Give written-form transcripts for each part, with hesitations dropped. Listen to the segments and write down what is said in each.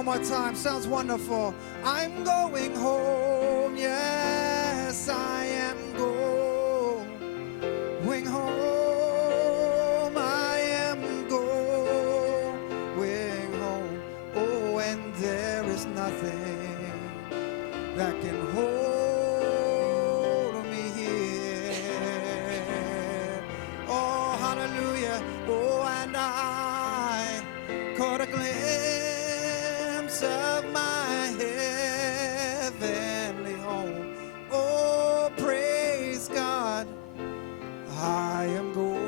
one more time. Sounds wonderful. I'm going home. Yes, I am going home. I am going home. Oh, and there is nothing that can hold me here. Oh, hallelujah. Oh, and I caught a glimpse of my heavenly home. Oh, praise God, I am going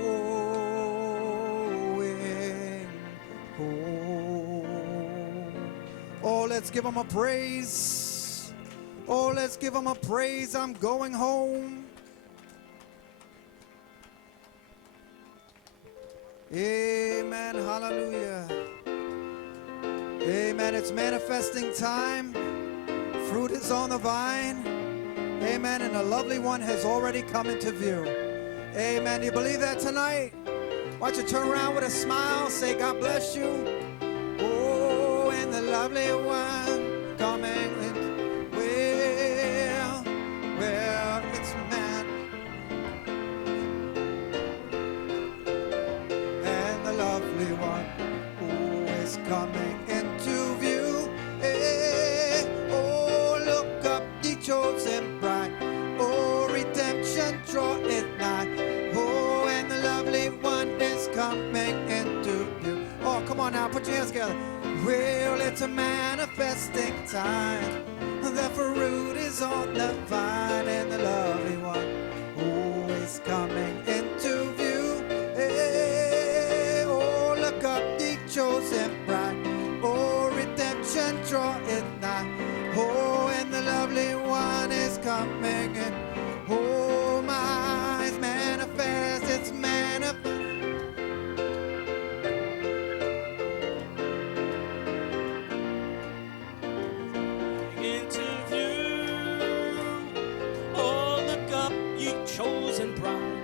home. Oh, let's give him a praise. Oh, let's give him a praise. I'm going home. Amen. Hallelujah. Amen. It's manifesting time. Fruit is on the vine. Amen. And the lovely one has already come into view. Amen. Do you believe that tonight? Why don't you turn around with a smile. Say, God bless you. Oh, and the lovely one coming in. Well, it's man. And the lovely one who is coming into view. Hey, oh, look up, ye chosen bride. Oh, redemption draweth nigh. Oh, and the lovely one is coming into view. Oh, come on now, put your hands together. Well, it's a manifesting time. The fruit is on the vine, and the lovely one who is coming into view. Hey, oh, look up, ye chosen bride. Oh, redemption draweth nigh. Oh, and the lovely one is coming in. Oh, my, it's manifest, it's manifest. Into view. Oh, look up, ye chosen bride.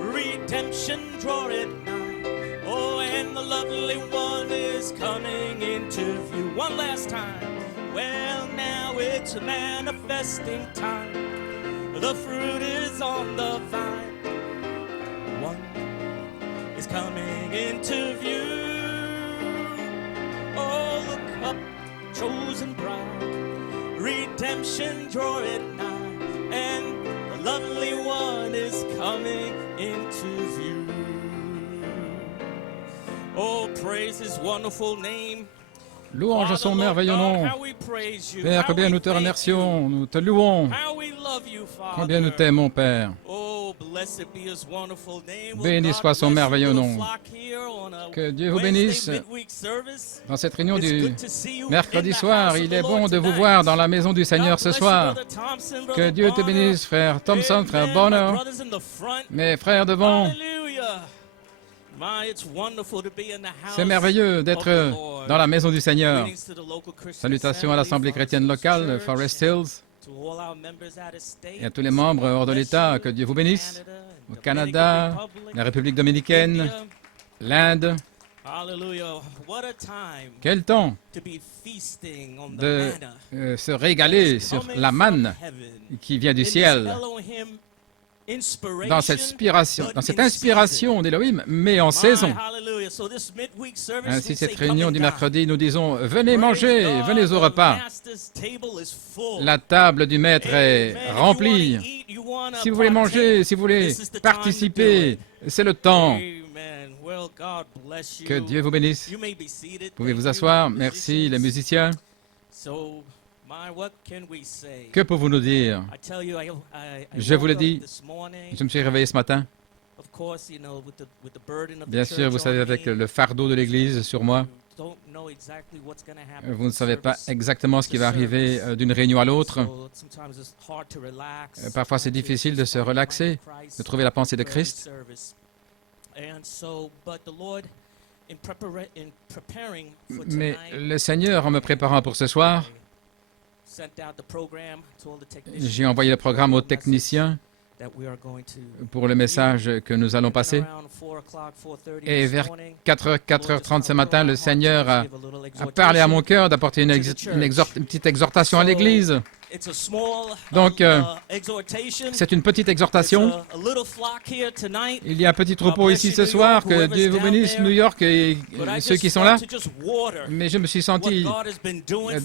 Redemption draweth nigh. Oh, and the lovely one is coming into view. One last time. Well, now it's a manifesting time. The fruit is on the vine. One is coming into view. Oh, look up, chosen bride. Redemption draweth nigh, and the lovely one is coming into view. Oh, praise his wonderful name. Louange à son merveilleux nom. Père, combien nous te remercions, nous te louons. Combien nous t'aimons, Père. Béni soit son merveilleux nom. Que Dieu vous bénisse dans cette réunion du mercredi soir. Il est bon de vous voir dans la maison du Seigneur ce soir. Que Dieu te bénisse, frère Thompson, frère Bonner, mes frères devant. C'est merveilleux d'être dans la maison du Seigneur. Salutations à l'Assemblée chrétienne locale, Forest Hills, et à tous les membres hors de l'État. Que Dieu vous bénisse. Au Canada, la République dominicaine, l'Inde. Quel temps de se régaler sur la manne qui vient du ciel. Dans cette inspiration d'Élohim, mais en saison. Ainsi, cette réunion du mercredi, nous disons, venez manger, venez au repas. La table du maître est remplie. Si vous voulez manger, si vous voulez participer, c'est le temps. Que Dieu vous bénisse. Vous pouvez vous asseoir. Merci, les musiciens. Que pouvons-nous dire? Je vous l'ai dit, je me suis réveillé ce matin. Bien sûr, vous savez, avec le fardeau de l'Église sur moi, vous ne savez pas exactement ce qui va arriver d'une réunion à l'autre. Parfois, c'est difficile de se relaxer, de trouver la pensée de Christ. Mais le Seigneur, en me préparant pour ce soir, j'ai envoyé le programme aux techniciens pour le message que nous allons passer. Et vers 4h30 ce matin, le Seigneur a parlé à mon cœur d'apporter une petite exhortation à l'Église. Donc, c'est une petite exhortation. Il y a un petit troupeau ici ce soir, que Dieu vous bénisse, New York et ceux qui sont là. Mais je me suis senti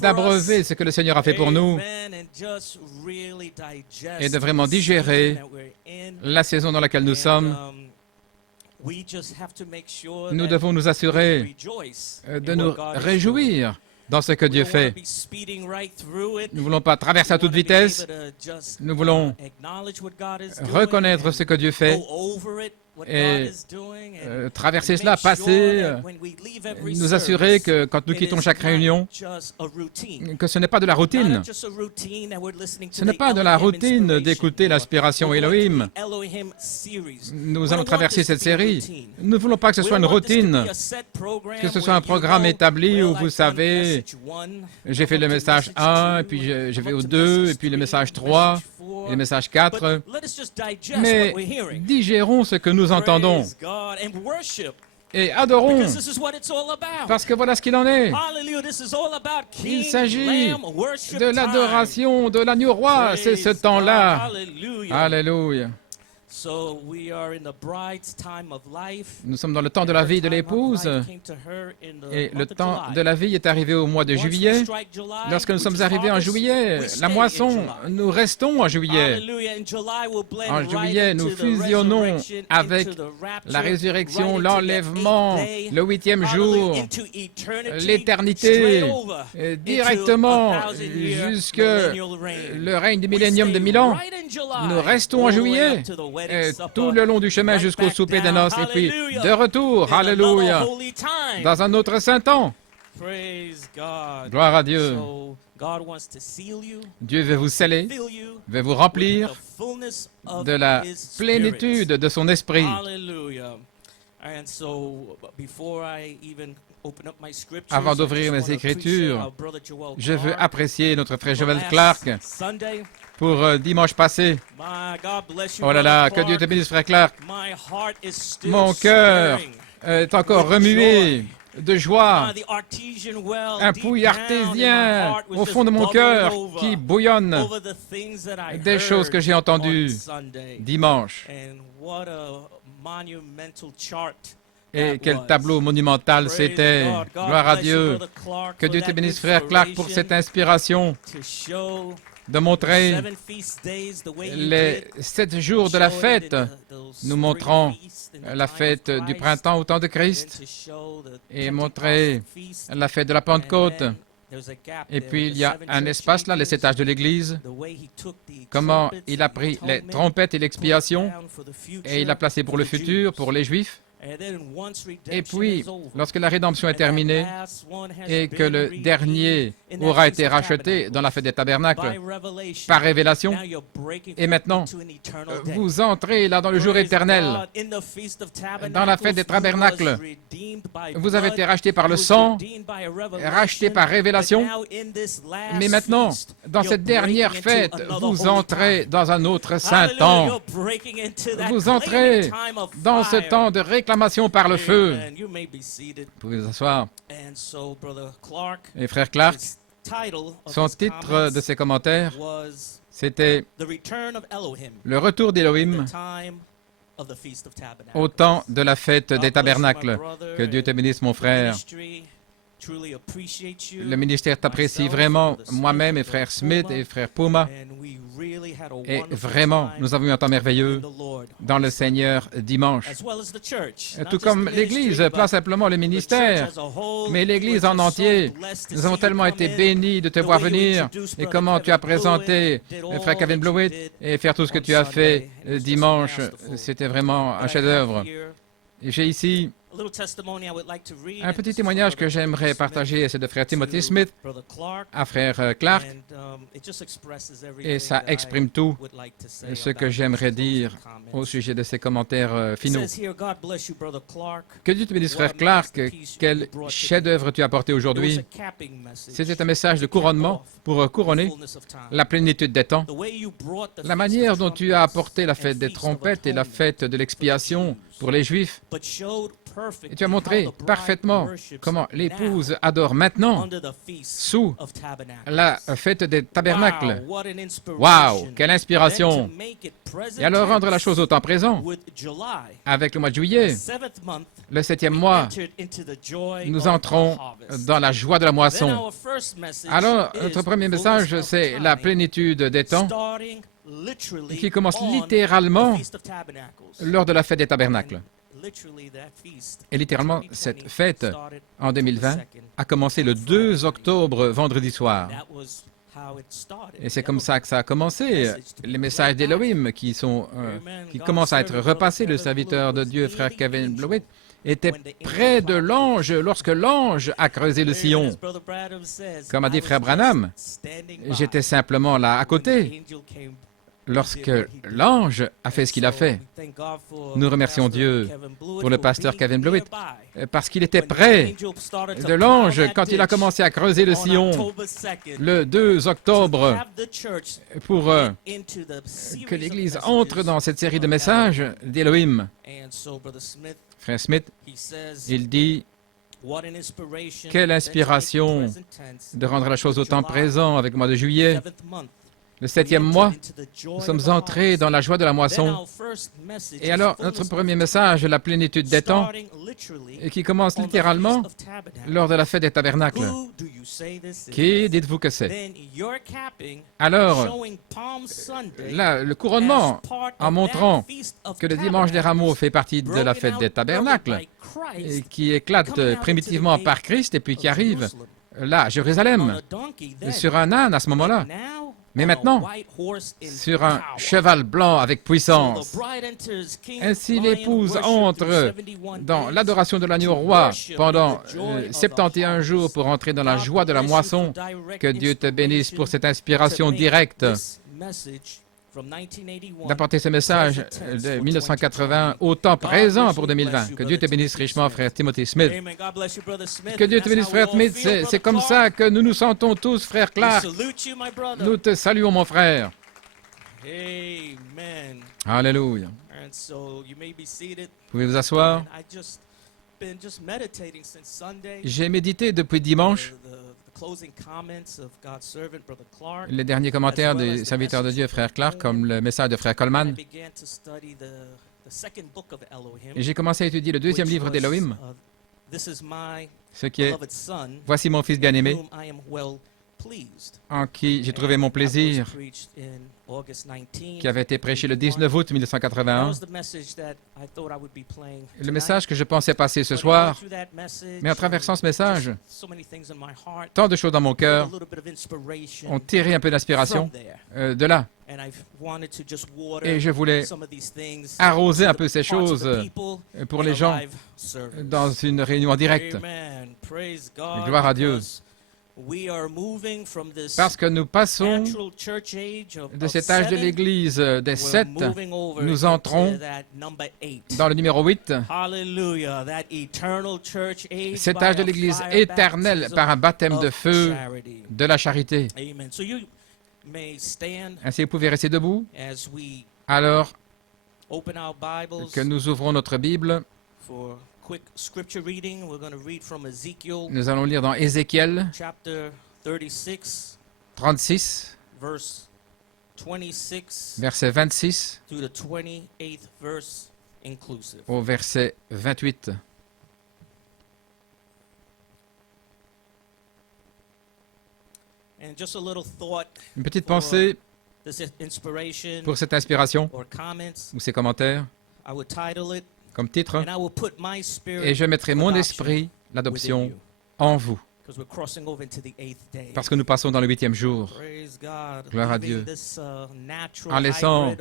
d'abreuver ce que le Seigneur a fait pour nous et de vraiment digérer la saison dans laquelle nous sommes. Nous devons nous assurer de nous réjouir dans ce que Dieu fait. Nous ne voulons pas traverser à toute vitesse. Nous voulons reconnaître ce que Dieu fait et traverser cela, passer, nous assurer que quand nous quittons chaque réunion, que ce n'est pas de la routine. Ce n'est pas de la routine d'écouter l'inspiration Elohim. Nous allons traverser cette série. Nous ne voulons pas que ce soit une routine, que ce soit un programme établi où vous savez, j'ai fait le message 1, et puis je vais au 2, et puis le message 3, et le message 4. Mais digérons ce que nous entendons et adorons, parce que voilà ce qu'il en est. Il s'agit de l'adoration de l'agneau roi, c'est ce temps-là. Alléluia. Nous sommes dans le temps de la vie de l'épouse et le temps de la vie est arrivé au mois de juillet. Lorsque nous sommes arrivés en juillet, la moisson, nous restons en juillet. En juillet, nous fusionnons avec la résurrection, l'enlèvement, le 8e jour, l'éternité, directement jusque le règne du millénium de 1000 ans. Nous restons en juillet. Et tout le long du chemin jusqu'au souper des noces, et puis de retour, alléluia, dans un autre saint temps. Gloire à Dieu. Dieu veut vous sceller, veut vous remplir de la plénitude de son esprit. Avant d'ouvrir mes Écritures, je veux apprécier notre frère Joel Clark pour dimanche passé. Oh là là, que Dieu te bénisse, frère Clark. Mon cœur est encore remué de joie. Un puits artésien au fond de mon cœur qui bouillonne des choses que j'ai entendues dimanche. Et quel tableau monumental c'était. Gloire à Dieu. Que Dieu te bénisse, frère Clark, pour cette inspiration de montrer les 7 jours de la fête. Nous montrons la fête du printemps au temps de Christ et montrer la fête de la Pentecôte. Et puis il y a un espace là, les 7 âges de l'Église, comment il a pris les trompettes et l'expiation et il a placé pour le futur, pour les Juifs. Et puis, lorsque la rédemption est terminée et que le dernier aura été racheté dans la fête des tabernacles par révélation, et maintenant, vous entrez là dans le jour éternel, dans la fête des tabernacles. Vous avez été racheté par le sang, racheté par révélation, mais maintenant, dans cette dernière fête, vous entrez dans un autre saint temps. Vous entrez dans ce temps de réclamation par le feu. Vous pouvez vous asseoir. Et frère Clark, son titre de ses commentaires, c'était « Le retour d'Élohim au temps de la fête des tabernacles ». Que Dieu te bénisse, mon frère. Le ministère t'apprécie vraiment, moi-même et frère Smith et frère Puma. Et vraiment, nous avons eu un temps merveilleux dans le Seigneur dimanche. Tout comme l'Église, pas simplement le ministère, mais l'Église en entier. Nous avons tellement été bénis de te voir venir et comment tu as présenté frère Kevin Blewett et faire tout ce que tu as fait dimanche. C'était vraiment un chef-d'œuvre. J'ai ici Un petit témoignage que j'aimerais partager, c'est de frère Timothy Smith à frère Clark, et ça exprime tout ce que j'aimerais dire au sujet de ces commentaires finaux. Que Dieu te bénisse, frère Clark. Quel chef-d'œuvre tu as apporté aujourd'hui. C'était un message de couronnement pour couronner la plénitude des temps. La manière dont tu as apporté la fête des trompettes et la fête de l'expiation pour les Juifs, et tu as montré parfaitement comment l'épouse adore maintenant sous la fête des tabernacles. Waouh, quelle inspiration! Et alors rendre la chose au temps présent, avec le mois de juillet, le 7e mois, nous entrons dans la joie de la moisson. Alors, notre premier message, c'est la plénitude des temps qui commence littéralement lors de la fête des tabernacles. Et littéralement, cette fête, en 2020, a commencé le 2 octobre, vendredi soir. Et c'est comme ça que ça a commencé. Les messages d'Elohim qui commencent à être repassés, le serviteur de Dieu, frère Kevin Blowett, était près de l'ange lorsque l'ange a creusé le sillon. Comme a dit frère Branham, j'étais simplement là à côté lorsque l'ange a fait ce qu'il a fait. Nous remercions Dieu pour le pasteur Kevin Blowett parce qu'il était près de l'ange quand il a commencé à creuser le sillon le 2 octobre pour que l'Église entre dans cette série de messages d'Elohim. Frère Smith, il dit « Quelle inspiration de rendre la chose au temps présent avec le mois de juillet. Le 7e mois, nous sommes entrés dans la joie de la moisson. Et alors, notre premier message, la plénitude des temps, et qui commence littéralement lors de la fête des tabernacles. Qui dites-vous que c'est? Alors, là, le couronnement, en montrant que le dimanche des rameaux fait partie de la fête des tabernacles, et qui éclate primitivement par Christ, et puis qui arrive là, à Jérusalem, sur un âne à ce moment-là. Mais maintenant, sur un cheval blanc avec puissance. Ainsi l'épouse entre dans l'adoration de l'agneau roi pendant 71 jours pour entrer dans la joie de la moisson. Que Dieu te bénisse pour cette inspiration directe d'apporter ce message de 1980 au temps présent pour 2020. Que Dieu te bénisse richement, frère Timothy Smith. Que Dieu te bénisse, frère Smith. C'est comme ça que nous nous sentons tous, frère Clark. Nous te saluons, mon frère. Alléluia. Vous pouvez vous asseoir. J'ai médité depuis dimanche les derniers commentaires des serviteurs de Dieu, frère Clark, comme le message de frère Coleman. Et j'ai commencé à étudier le 2e livre d'Elohim, ce qui est « Voici mon fils bien-aimé, en qui j'ai trouvé mon plaisir », qui avait été prêché le 19 août 1981. Le message que je pensais passer ce soir, mais en traversant ce message, tant de choses dans mon cœur ont tiré un peu d'inspiration de là. Et je voulais arroser un peu ces choses pour les gens dans une réunion en direct. Gloire à Dieu. Parce que nous passons de cet âge de l'Église des 7, nous entrons dans le numéro 8, cet âge de l'Église éternelle par un baptême de feu de la charité. Ainsi, vous pouvez rester debout alors que nous ouvrons notre Bible. Nous allons lire dans Ézéchiel, 36, verset 26 au verset 28. Une petite pensée pour cette inspiration ou ces commentaires comme titre, et je mettrai mon esprit, l'adoption, en vous, parce que nous passons dans le 8e jour. Gloire à Dieu. En laissant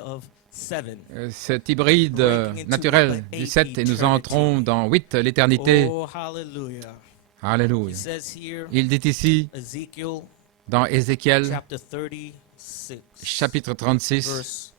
cet hybride naturel du 7 et nous entrons dans 8, l'éternité. Oh, hallelujah. Alléluia. It says here, Il dit ici, Ezekiel dans Ézéchiel, chapter 36, chapitre 36, verse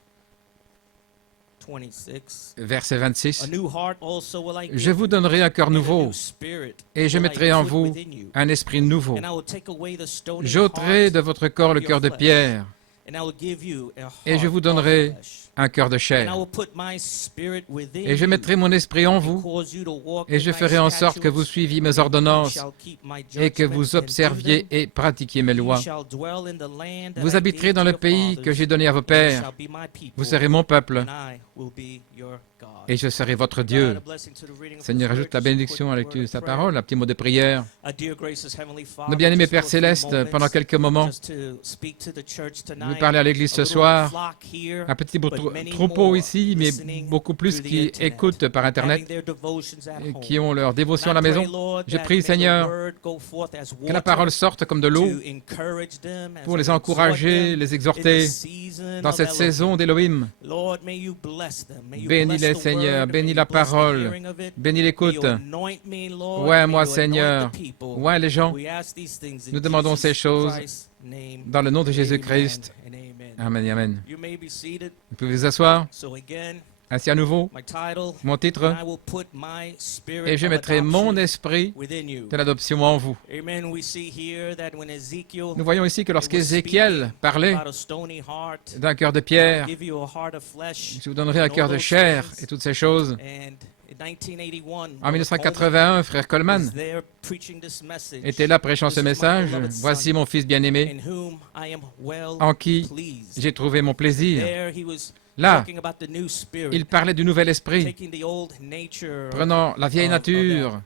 26. verset 26, A new heart also will I give je vous donnerai un cœur you, and a nouveau, new spirit et je will I mettrai en put vous within you. un esprit nouveau. And I will take away the stony J'ôterai heart de votre corps le of cœur de your pierre, flesh, and I will give you a et je heart vous of donnerai flesh. un cœur de And I chair. will put my spirit within Et je you, mettrai mon esprit en and vous, cause you to walk et in je my ferai en sorte que vous statutes, suiviez mes and you ordonnances, shall keep my et que judgments vous and do observiez them. et pratiquiez mes You lois. shall dwell in the land that Vous I habiterez gave dans to le your pays que fathers, j'ai donné à vos and you pères. shall be my people, Vous serez mon peuple, and I will be your God. et je serai votre God, Dieu. add a blessing to the reading of Seigneur, His ajoute word, la just a quick bénédiction à la lecture de word sa of prayer. parole, un petit mot de prière. Dear gracious Heavenly Father, Nos bien-aimés just for a Pères few Célestes, moments, pendant quelques moments, just to speak to the church vous tonight, parlez à l'Église a ce little soir, flock here, un petit but many troupeau more ici, mais listening beaucoup plus through the qui internet, écoutent par Internet, having their devotions at et home. qui ont leur dévotion à And la I pray, maison. Lord, Je that prie, may the Seigneur, word go forth as que la water parole sorte comme de l'eau to encourage them, as pour les I exhort encourager, them les in exhorter this season dans of cette Elohim. saison d'Élohim. Lord, may you bless them. May you Bénis-les, bless the Seigneur, word, bénis may la you bless the parole, hearing of it. bénis May l'écoute. you anoint me, Lord, Ouais, and may moi, you anoint Seigneur, the people. ouais, les gens. We ask these things in Nous demandons Jesus ces choses Christ's name. dans le nom de Amen Jésus-Christ. and amen. Amen, amen. You may be seated. Vous pouvez vous asseoir. So again, Ainsi à nouveau, my title, mon titre, and I will put my spirit et je of mettrai mon adoption esprit within you. de l'adoption en vous. Amen. We see here that when Ezekiel Nous voyons ici que was lorsqu'Ézéchiel speaking parlait about a stony heart, d'un cœur de I'll pierre, give you a heart of flesh, je vous donnerai un and cœur all de those chair things. et toutes ces choses. And in 1981, En 1981, frère Coleman was there preaching this message, était là prêchant This ce is my message. beloved Voici son, mon fils bien-aimé, in whom I am well en qui pleased. j'ai trouvé mon plaisir. There he was Là, talking about the new spirit, il parlait du nouvel esprit, taking the old nature prenant la vieille of nature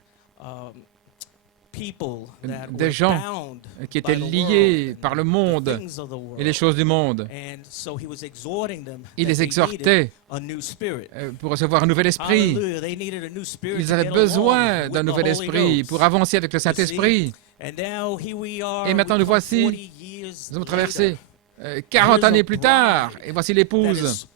people that des were gens bound qui by étaient the liés world par le and the monde things of the world. et les choses du monde. And so he was exhorting them Il that les they exhortait needed a new spirit. pour recevoir un nouvel esprit. Hallelujah. They needed a new spirit Ils to avaient get besoin along d'un with nouvel the Holy esprit Ghost. pour avancer avec le Saint-Esprit. And now here we are, Et maintenant, we nous come voici, 40 years Nous avons traversé later, 40 années plus tard, et voici that l'épouse is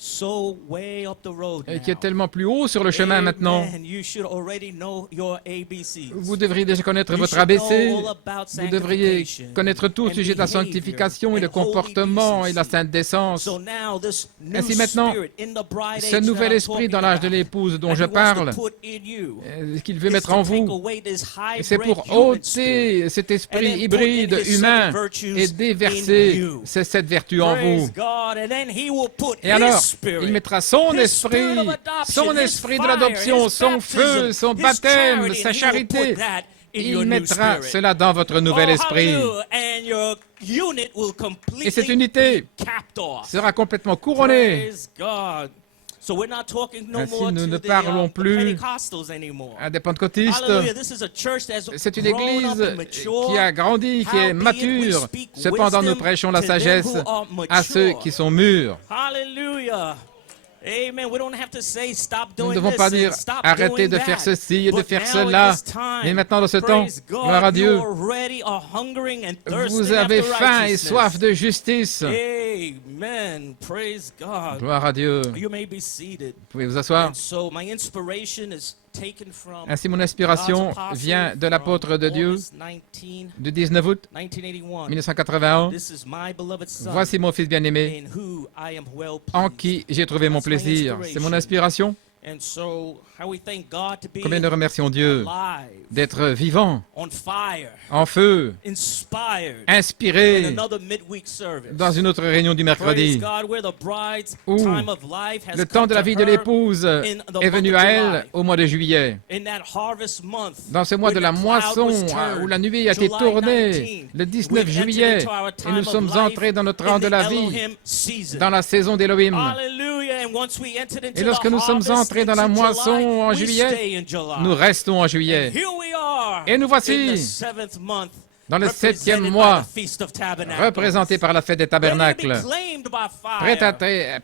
so way up the road qui est now. tellement plus haut sur le chemin maintenant. Amen. You should already know your ABCs. Vous devriez déjà connaître You votre should know ABC. all about Vous devriez sanctification connaître tout au and sujet de la behavior sanctification et and le comportement holy et la decency. sainte décence. So now this new Ainsi maintenant, spirit in the bride ce age nouvel that I'm esprit talking dans l'âge de about, l'épouse dont that je he wants to parle, put in you, qu'il veut is mettre to en take vous, away this c'est hybrid pour human spirit ôter cet and esprit then put in hybride his humain seven virtues et in déverser you. cette vertu en Praise vous. God. And then he will put Et his alors, spirit, il mettra son his esprit, spirit of adoption, son his esprit de fire, l'adoption, his son feu, baptism, son his baptême, charity, sa and he will charité. put that in your Il new mettra spirit. cela dans votre nouvel Oh, esprit. hallelujah. And your unit will Et cette completely unité be capped off. sera complètement couronnée. Praise God. So we're not talking no Ainsi, more nous to ne the, parlons the plus Pentecostals anymore. à des pentecôtistes. Hallelujah. This is a church that's C'est une grown up église and mature. qui a grandi, qui est Howbeit, we mature. speak Cependant, nous wisdom prêchons la to them sagesse who are à ceux mature. qui sont mûrs. Hallelujah. Amen. We don't have to say stop Nous doing ne devons this pas and dire stop arrêtez doing de faire that. ceci et de But faire now cela. in this time, Mais maintenant, dans ce temps, praise God, gloire à Dieu, you already are hungering and thirsting vous avez after faim et righteousness. soif de justice. Amen. Praise God. Gloire à Dieu. You may be seated. Vous pouvez vous asseoir. And so my inspiration is taken from Ainsi, mon inspiration God's apostle vient de l'apôtre from de Dieu August 19, du 19 août 1981. 1981. This is my beloved son, Voici mon fils bien-aimé, in who I am well en pleased. qui j'ai trouvé mon That's my plaisir. C'est mon inspiration. And so, how we thank God to be Combien nous remercions Dieu alive, d'être vivant, on fire, en feu, inspired, inspiré in another midweek service. dans une autre réunion du Praise mercredi, God, where the bride's où time of life has le come temps de la to vie de her l'épouse est venu à elle au mois de juillet. in that harvest month, Dans ce mois de when la the cloud moisson, was turned, où la nuit a été July tournée, 19, le 19 we've entered juillet, into our et time nous of sommes life entrés dans notre in rang de the la vie, Elohim season. dans la saison d'Élohim. Hallelujah. And once we entered into Et lorsque the nous sommes harvest entrés dans la into moisson July, en we juillet, stay in July. nous restons en And juillet. here we are Et nous voici in the seventh month, dans le represented 7e by mois, the Feast of Tabernacles. représenté par la fête des Ready to be tabernacles, claimed by fire.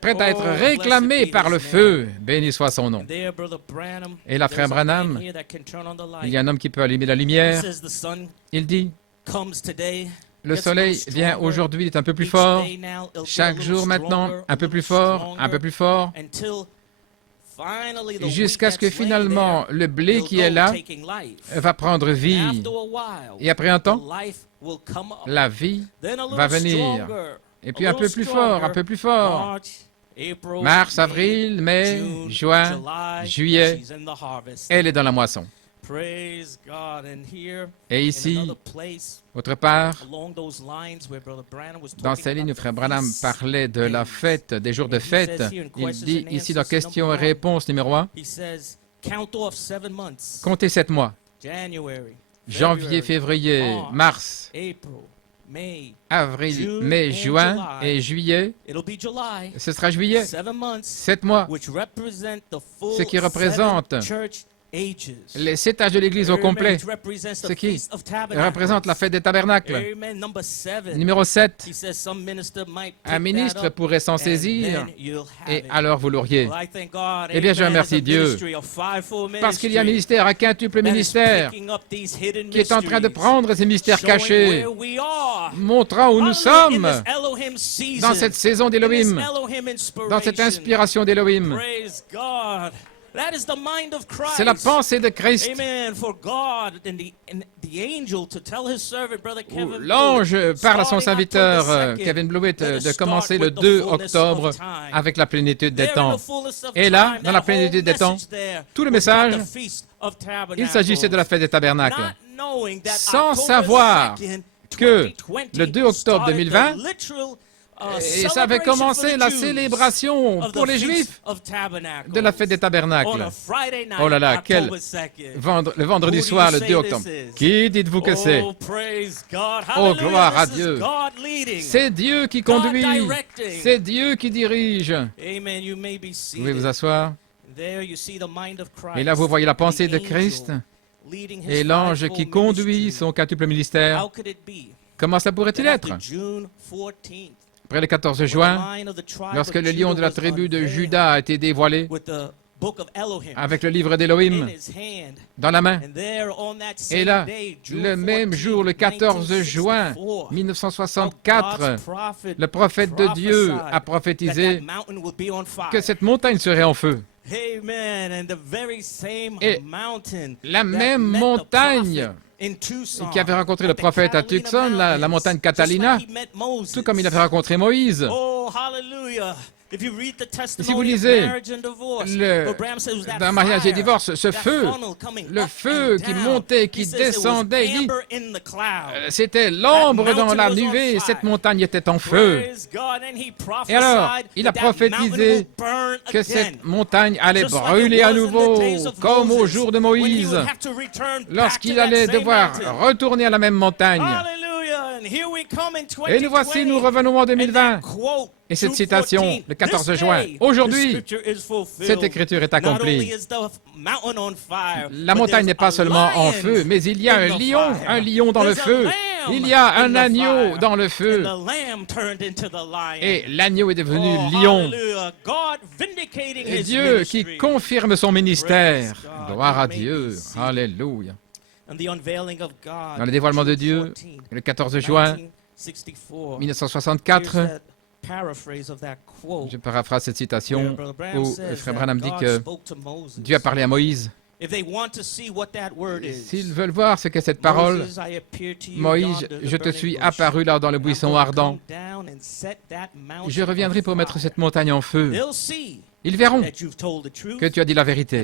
prêt à être Oh, réclamé blessed be par le his feu. Béni soit son nom. And there, Brother Branham, Et là, frère there's a man Branham, here that can turn on the light. il y a un homme qui peut allumer la He lumière. says the sun Il dit, comes today Le soleil vient aujourd'hui, il est un peu plus fort. Chaque jour maintenant, un peu plus fort, un peu plus fort, jusqu'à ce que finalement le blé qui est là va prendre vie. Et après un temps, la vie va venir. Et puis un peu plus fort, un peu plus fort. Mars, avril, mai, juin, juillet, elle est dans la moisson. Et ici, autre part, dans ces lignes où Frère Branham parlait de la fête, des jours de fête, il dit ici dans questions et réponses numéro 1, comptez 7 mois, janvier, février, mars, avril, mai, juin et juillet, ce sera juillet, 7 mois, ce qui représente les 7 âges de l'Église au complet, ce qui représente la fête des tabernacles. Numéro 7, un ministre pourrait s'en saisir et alors vous l'auriez. Eh bien, je remercie Dieu parce qu'il y a un ministère, un quintuple ministère qui est en train de prendre ces mystères cachés, montrant où nous sommes dans cette saison d'Élohim, dans cette inspiration d'Élohim. C'est la pensée de Christ. L'ange parle à son serviteur, Kevin Blewett, de commencer le 2 octobre avec la plénitude des temps. Et là, dans la plénitude des temps, tout le message, il s'agissait de la fête des tabernacles. Sans savoir que le 2 octobre 2020, et ça avait commencé la célébration pour les Juifs de la fête des tabernacles. Oh là là, le vendredi soir, le 2 octobre. Qui dites-vous que c'est? Oh, gloire à Dieu. C'est Dieu qui conduit. C'est Dieu qui dirige. Vous pouvez vous asseoir. Et là, vous voyez la pensée de Christ et l'ange qui conduit son quintuple ministère. Comment ça pourrait-il être? Après le 14 juin, lorsque le lion de la tribu de Juda a été dévoilé avec le livre d'Élohim dans la main. Et là, le même jour, le 14 juin 1964, le prophète de Dieu a prophétisé que cette montagne serait en feu. Et la même montagne qui avait rencontré le prophète à Tucson, la montagne Catalina, tout comme il avait rencontré Moïse. Si vous lisez dans mariage et divorce, ce feu, le feu qui montait, qui descendait, c'était l'ombre dans la nuée, cette montagne était en feu. Et alors, il a prophétisé que cette montagne allait brûler à nouveau, comme au jour de Moïse, lorsqu'il allait devoir retourner à la même montagne. Et nous voici, nous revenons en 2020. Et cette citation, le 14 juin, aujourd'hui, cette écriture est accomplie. La montagne n'est pas seulement en feu, mais il y a un lion dans le feu. Il y a un agneau dans le feu. Et l'agneau est devenu lion. Et Dieu qui confirme son ministère. Gloire à Dieu. Alléluia. Dans le dévoilement de Dieu, le 14 juin 1964, je paraphrase cette citation où Frère Branham dit que Dieu a parlé à Moïse. S'ils veulent voir ce qu'est cette parole, Moïse, je te suis apparu là dans le buisson ardent. Je reviendrai pour mettre cette montagne en feu. Ils verront que tu as dit la vérité.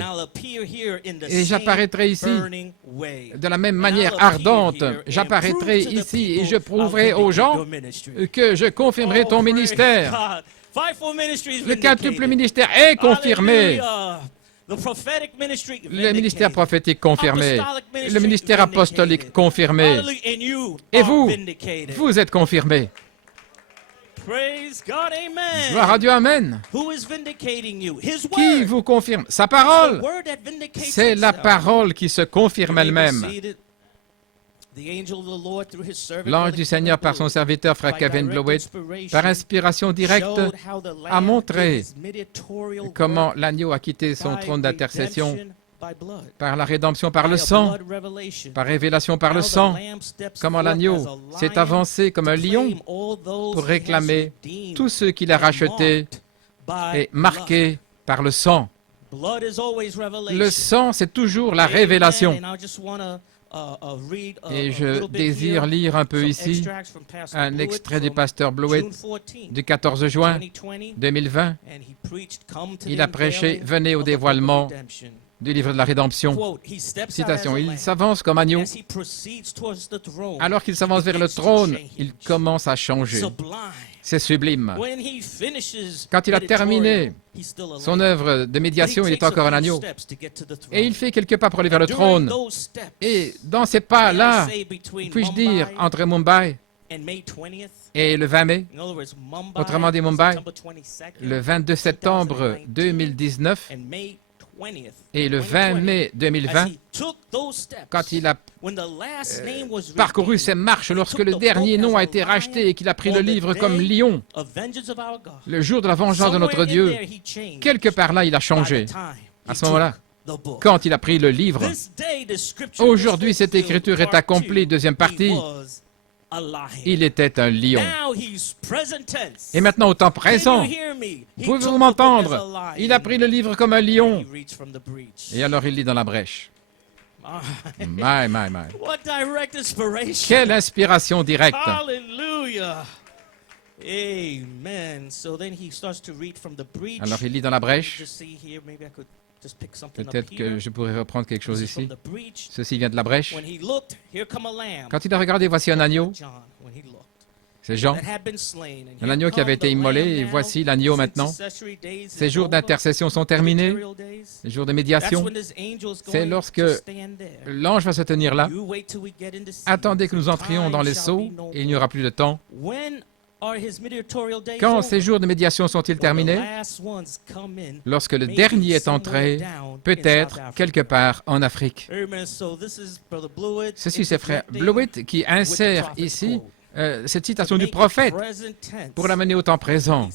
Et j'apparaîtrai ici de la même manière ardente. J'apparaîtrai ici et je prouverai aux gens que je confirmerai ton ministère. Le quintuple ministère est confirmé. Le ministère prophétique confirmé. Le ministère apostolique confirmé. Et vous, vous êtes confirmés. Gloire à Dieu, Amen. Qui vous confirme? Sa parole. C'est la parole qui se confirme elle-même. L'ange du Seigneur, par son serviteur, Frère Kevin Blewett, par inspiration directe, a montré comment l'agneau a quitté son trône d'intercession par la rédemption par le sang, par révélation par le sang, comment l'agneau s'est avancé comme un lion pour réclamer tous ceux qu'il a rachetés et marqués par le sang. Le sang, c'est toujours la révélation. Et je désire lire un peu ici un extrait du pasteur Blewett du 14 juin 2020. Il a prêché « Venez au dévoilement du livre de la rédemption ». Citation, il s'avance comme agneau. Alors qu'il s'avance vers le trône, il commence à changer. C'est sublime. Quand il a terminé son œuvre de médiation, il est encore un agneau. Et il fait quelques pas pour aller vers le trône. Et dans ces pas-là, puis-je dire, entre Mumbai et le 20 mai, autrement dit Mumbai, le 22 septembre 2019 et le 20 mai 2020, quand il a parcouru ces marches, lorsque le dernier nom a été racheté et qu'il a pris le livre comme lion, le jour de la vengeance de notre Dieu, quelque part là, il a changé. À ce moment-là, quand il a pris le livre, aujourd'hui, cette écriture est accomplie, deuxième partie, il était un lion. Et maintenant, au temps présent, pouvez-vous m'entendre? Il a pris le livre comme un lion. Et alors, il lit dans la brèche. My. Quelle inspiration directe. Alors, il lit dans la brèche. Peut-être que je pourrais reprendre quelque chose ici. Ceci vient de la brèche. Quand il a regardé, voici un agneau. C'est Jean. Un agneau qui avait été immolé, et voici l'agneau maintenant. Ces jours d'intercession sont terminés. Les jours de médiation. C'est lorsque l'ange va se tenir là. Attendez que nous entrions dans les seaux, et il n'y aura plus de temps. Quand ces jours de médiation sont-ils terminés? Lorsque le dernier est entré, peut-être quelque part en Afrique. Ceci, c'est frère Blewett qui insère ici cette citation du prophète pour l'amener au temps présent.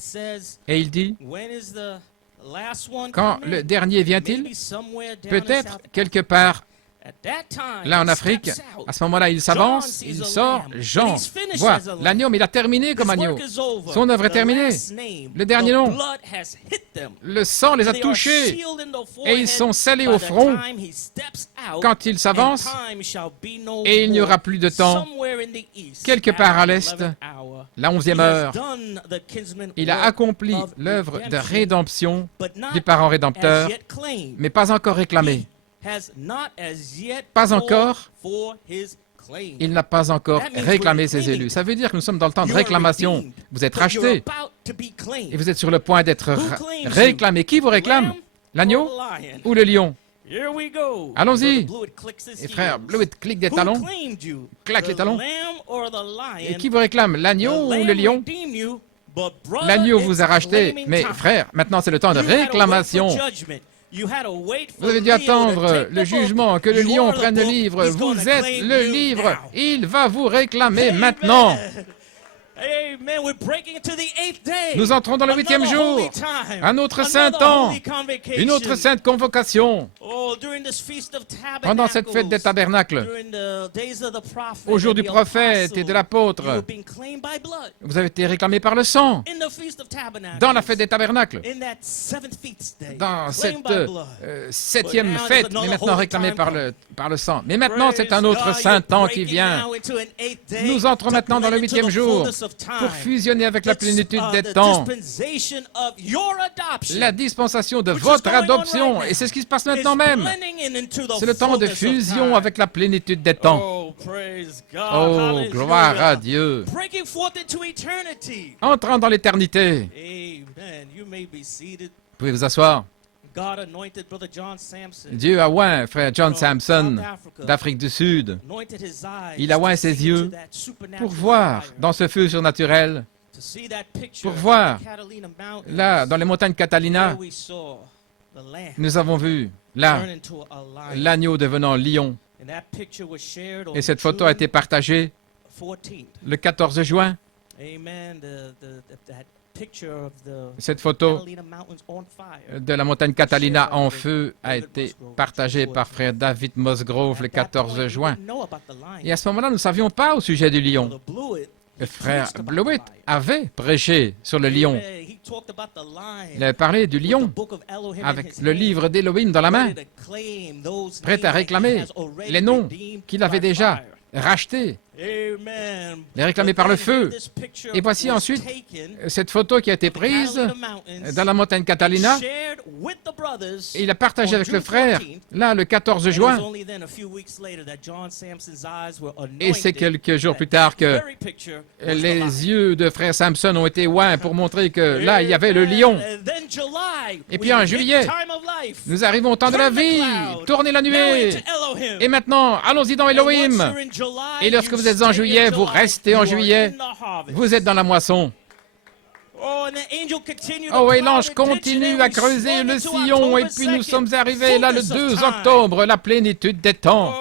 Et il dit, quand le dernier vient-il? Peut-être quelque part là en Afrique, à ce moment-là, il s'avance, il sort, Jean voit l'agneau, mais il a terminé comme agneau. Son œuvre est terminée. Le dernier nom, le sang les a touchés et ils sont scellés au front quand il s'avance et il n'y aura plus de temps. Quelque part à l'est, la 11e heure, il a accompli l'œuvre de rédemption du parent rédempteur, mais pas encore réclamé. Pas encore, il n'a pas encore réclamé ses élus. Ça veut dire que nous sommes dans le temps de réclamation. Vous êtes rachetés et vous êtes sur le point d'être réclamé. Qui vous réclame? L'agneau ou le lion? Allons-y. Et frère Blewett clique des talons, claque les talons. Et qui vous réclame? L'agneau ou le lion? L'agneau vous a racheté, mais frère, maintenant c'est le temps de réclamation. Vous avez dû attendre le jugement, que le lion prenne le livre. Vous êtes le livre. Il va vous réclamer maintenant. Nous entrons dans le 8e jour, un autre saint temps, une autre sainte convocation. Pendant cette fête des tabernacles, au jour du prophète et de l'apôtre, vous avez été réclamés par le sang. Dans la fête des tabernacles, dans cette 7e fête, mais maintenant réclamée par le sang. Mais maintenant, c'est un autre saint temps qui vient. Nous entrons maintenant dans le 8e jour, pour fusionner avec la plénitude des temps, la dispensation de votre adoption. Et c'est ce qui se passe maintenant même. C'est le temps de fusion avec la plénitude des temps. Oh, gloire à Dieu. Entrant dans l'éternité. Vous pouvez vous asseoir. Dieu a oint frère John Samson d'Afrique du Sud. Il a oint ses yeux pour voir dans ce feu surnaturel, pour voir là, dans les montagnes Catalina, nous avons vu là l'agneau devenant lion. Et cette photo a été partagée le 14 juin. Cette photo de la montagne Catalina en feu a été partagée par frère David Musgrove le 14 juin. Et à ce moment-là, nous ne savions pas au sujet du lion. Le frère Blewett avait prêché sur le lion. Il avait parlé du lion avec le livre d'Élohim dans la main, prêt à réclamer les noms qu'il avait déjà rachetés, les réclamés par le feu. Et voici ensuite cette photo qui a été prise dans la montagne Catalina. Et il a partagé avec le frère, là, le 14 juin. Et c'est quelques jours plus tard que les yeux de frère Samson ont été ouins pour montrer que là, il y avait le lion. Et puis en juillet, nous arrivons au temps de la vie. Tournez la nuée. Et maintenant, allons-y dans Elohim. Et lorsque vous êtes en juillet, vous restez en juillet. Vous êtes dans la moisson. Oh, et l'ange continue à creuser le sillon. Et puis nous sommes arrivés là le 2 octobre, la plénitude des temps.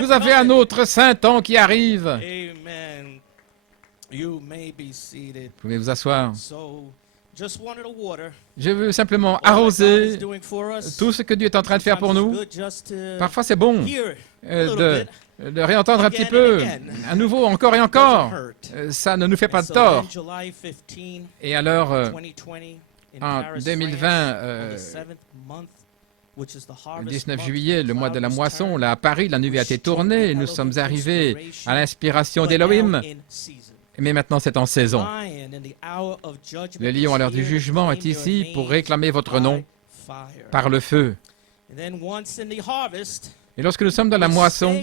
Vous avez un autre saint temps qui arrive. Vous pouvez vous asseoir. Je veux simplement arroser tout ce que Dieu est en train de faire pour nous. Parfois, c'est bon de réentendre un petit peu, à nouveau, encore et encore. Ça ne nous fait pas de tort. Et alors, en 2020, le 19 juillet, le mois de la moisson, là à Paris, la nuit a été tournée. Nous sommes arrivés à l'inspiration d'Élohim. Mais maintenant, c'est en saison. Le lion à l'heure du jugement est ici pour réclamer votre nom par le feu. Et lorsque nous sommes dans la moisson,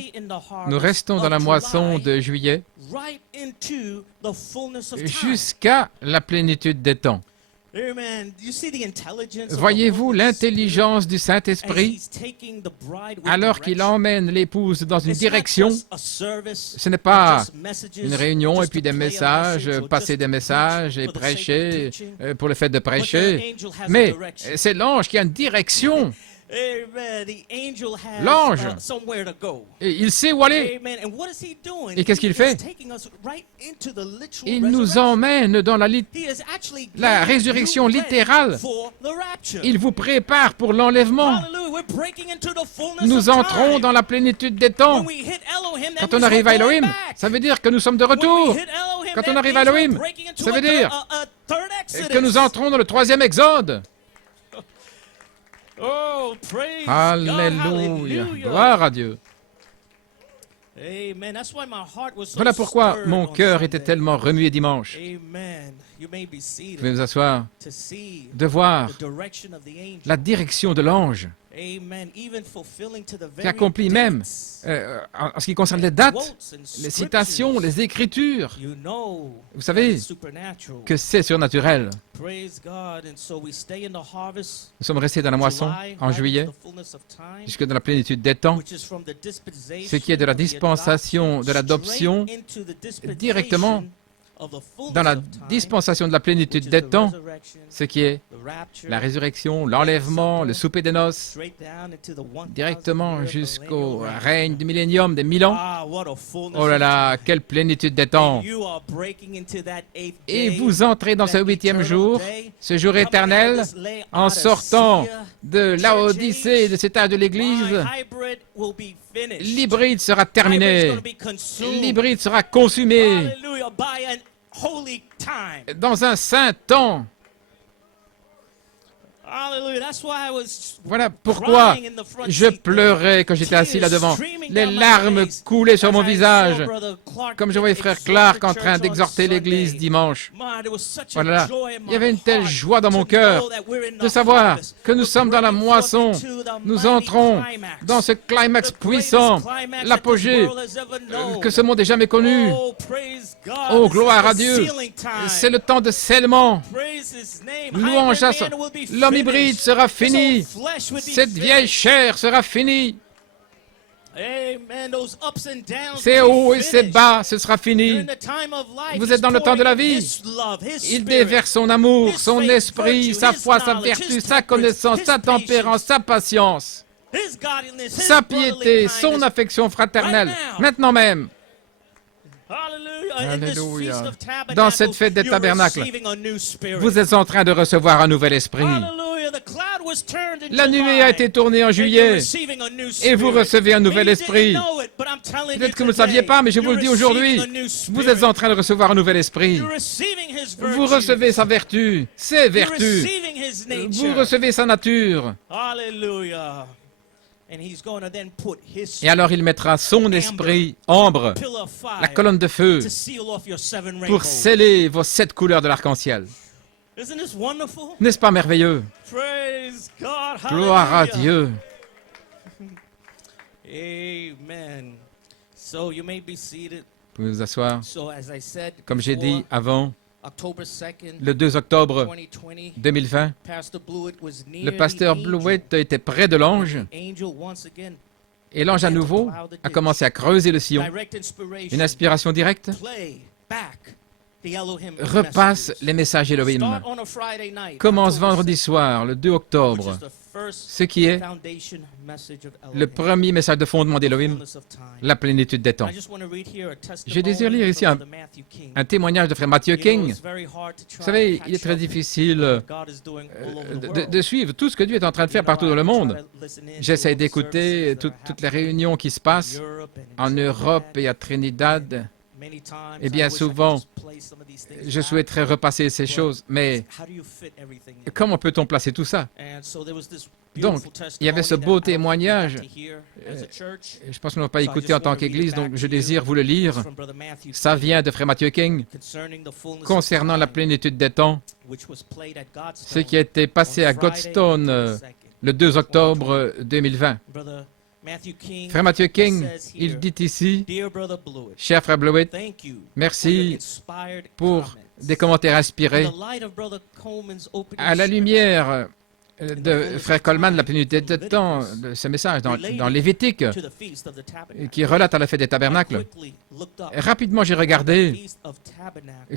nous restons dans la moisson de juillet jusqu'à la plénitude des temps. Voyez-vous l'intelligence du Saint-Esprit alors qu'il emmène l'épouse dans une direction? Ce n'est pas une réunion et puis des messages, passer des messages et prêcher pour le fait de prêcher, mais c'est l'ange qui a une direction. L'ange, et il sait où aller. Et qu'est-ce qu'il fait? Il nous emmène dans la résurrection littérale. Il vous prépare pour l'enlèvement. Nous entrons dans la plénitude des temps. Quand on arrive à Elohim, ça veut dire que nous sommes de retour. Quand on arrive à Elohim, ça veut dire que nous entrons dans le 3e exode. Alléluia. Gloire à Dieu. Voilà pourquoi mon cœur était tellement remué dimanche. Vous pouvez vous asseoir, de voir la direction de l'ange qui accomplit même, en ce qui concerne les dates, les citations, les écritures. Vous savez que c'est surnaturel. Nous sommes restés dans la moisson en juillet, jusque dans la plénitude des temps, ce qui est de la dispensation de l'adoption directement dans la dispensation de la plénitude des temps, ce qui est la résurrection, l'enlèvement, le souper des noces, directement jusqu'au règne du millénium des 1000 ans. Oh là là, quelle plénitude des temps! Et vous entrez dans ce 8e jour, ce jour éternel, en sortant de Laodicée, de cet âge de l'Église. L'hybride sera terminé. L'hybride sera consumé dans un saint temps. Voilà pourquoi je pleurais quand j'étais assis là-devant. Les larmes coulaient sur mon visage, comme je voyais frère Clark en train d'exhorter l'Église dimanche. Voilà, il y avait une telle joie dans mon cœur de savoir que nous sommes dans la moisson. Nous entrons dans ce climax puissant, l'apogée que ce monde n'ait jamais connu. Oh, gloire à Dieu! C'est le temps de scellement. Louange à l'homme hybride sera fini. Cette vieille chair sera finie. C'est haut et c'est bas, ce sera fini. Vous êtes dans le temps de la vie. Il déverse son amour, son esprit, sa foi, sa vertu, sa connaissance, sa tempérance, sa patience, sa piété, son affection fraternelle, maintenant même. Alléluia. Dans cette fête des tabernacles, vous êtes en train de recevoir un nouvel esprit. La nuée a été tournée en juillet et vous recevez un nouvel esprit. Peut-être que vous ne le saviez pas, mais je vous le dis aujourd'hui. Vous êtes en train de recevoir un nouvel esprit. Vous recevez sa vertu, ses vertus. Vous recevez sa nature. Alléluia. Et alors il mettra son esprit, ambre, la colonne de feu, pour sceller vos 7 couleurs de l'arc-en-ciel. N'est-ce pas merveilleux? Gloire à Dieu. Amen. So you may be seated. Vous pouvez vous asseoir. So as I said, Comme j'ai dit before, avant, October 2nd, le 2 octobre 2020, 2020, Pastor Blewett was near le pasteur the Blewett était près de l'ange, angel once again. et l'ange à nouveau a commencé à creuser le sillon. Direct inspiration. Une inspiration directe Play back the Elohim repasse messages. les messages Elohim. Start on a Friday night, Commence October vendredi 2nd, soir, le 2 which octobre, is the first ce qui est foundation message of le Elohim, premier message de fondement d'Elohim, fullness of time. la plénitude des temps. I just want to read here a Je désire lire testimony ici from Brother Matthew King. un témoignage de frère Matthew You know, King. it's very hard to try Vous savez, to il est catch très up with difficile what God is doing all over the world. de suivre tout ce que Dieu est en train de faire partout dans le monde. J'essaie d'écouter toutes les réunions qui se passent en Europe et à Trinidad. Et bien souvent, je souhaiterais repasser ces choses, mais comment peut-on placer tout ça? Donc, il y avait ce beau témoignage. Je pense qu'on ne va pas écouter en tant qu'Église, donc je désire vous le lire. Ça vient de frère Matthew King concernant la plénitude des temps, ce qui a été passé à Godstone le 2 octobre 2020. Frère Matthew King, il dit ici, cher frère Blewett, merci pour des commentaires inspirés. À la lumière de frère Coleman, la plénitude des temps, de ce message dans Lévitique, qui relate à la fête des tabernacles. Rapidement, j'ai regardé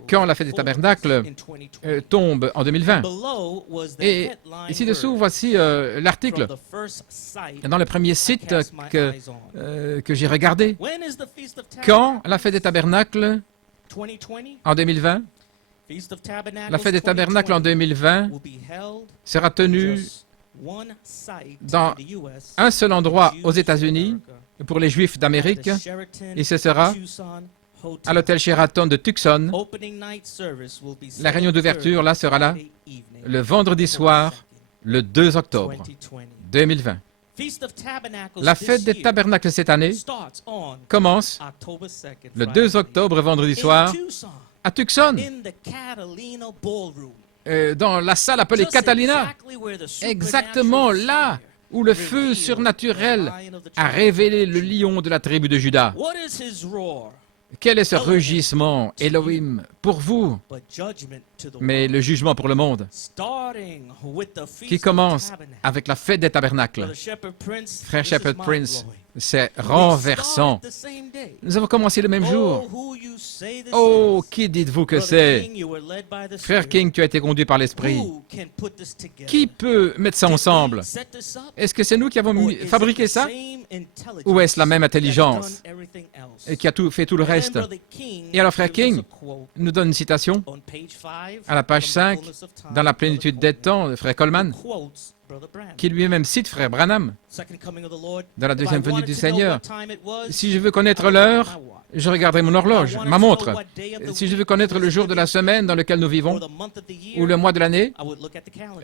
quand la fête des tabernacles tombe en 2020. Et ici-dessous, voici l'article dans le premier site que j'ai regardé. Quand la fête des tabernacles en 2020, la fête des tabernacles en 2020 sera tenue dans un seul endroit aux États-Unis pour les Juifs d'Amérique, et ce sera à l'hôtel Sheraton de Tucson. La réunion d'ouverture, là, sera là le vendredi soir, le 2 octobre 2020. La fête des tabernacles cette année commence le 2 octobre, vendredi soir, à Tucson, dans la salle appelée Catalina, exactement là où le feu surnaturel a révélé le lion de la tribu de Juda. Quel est ce rugissement, Elohim, pour vous, mais le jugement pour le monde, qui commence avec la fête des tabernacles. Frère Shepherd Prince, c'est renversant. Nous avons commencé le même jour. Oh, qui dites-vous que c'est? Frère King, tu as été conduit par l'Esprit. Qui peut mettre ça ensemble? Est-ce que c'est nous qui avons fabriqué ça? Ou est-ce la même intelligence et qui a fait tout le reste? Et alors, Frère King nous donne une citation à la page 5, dans la plénitude des temps, de Frère Coleman, qui lui-même cite Frère Branham dans la deuxième venue du Seigneur. Si je veux connaître l'heure, je regarderai mon horloge, ma montre. Si je veux connaître le jour de la semaine dans lequel nous vivons, ou le mois de l'année,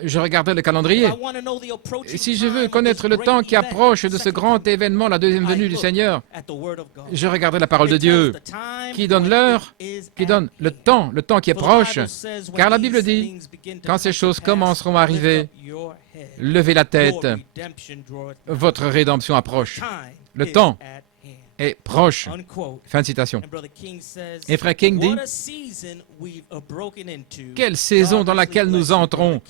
je regarderai le calendrier. Et si je veux connaître le temps qui approche de ce grand événement, la deuxième venue du Seigneur, je regarderai la parole de Dieu, qui donne l'heure, qui donne le temps qui est proche. Car la Bible dit, quand ces choses commenceront à arriver, levez la tête, votre rédemption approche. Le temps est proche. Fin de citation. Et Frère King dit, quelle saison dans laquelle nous entrons,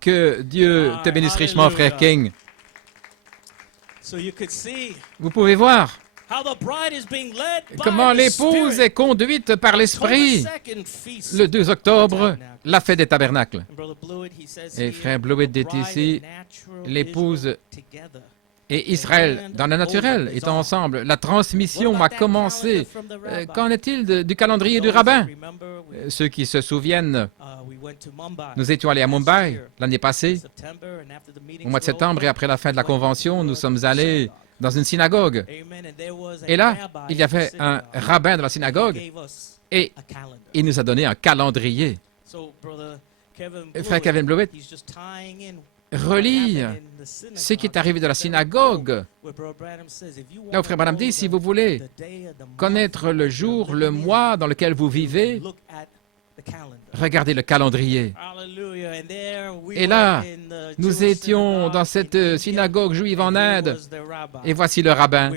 que Dieu te bénisse richement, Frère King. Vous pouvez voir comment l'épouse est conduite par l'Esprit. Le 2 octobre, la fête des tabernacles. Et Frère Blewett dit ici, l'épouse et Israël dans le naturel étant ensemble. La transmission a commencé. Qu'en est-il du calendrier du rabbin? Ceux qui se souviennent, nous étions allés à Mumbai l'année passée, au mois de septembre, et après la fin de la convention, nous sommes allés dans une synagogue. Et là, il y avait un rabbin de la synagogue et il nous a donné un calendrier. Frère Kevin Blewett relie ce qui est arrivé de la synagogue. Là où Frère Branham dit, si vous voulez connaître le jour, le mois dans lequel vous vivez, regardez le calendrier. Et là, nous étions dans cette synagogue juive en Inde, et voici le rabbin.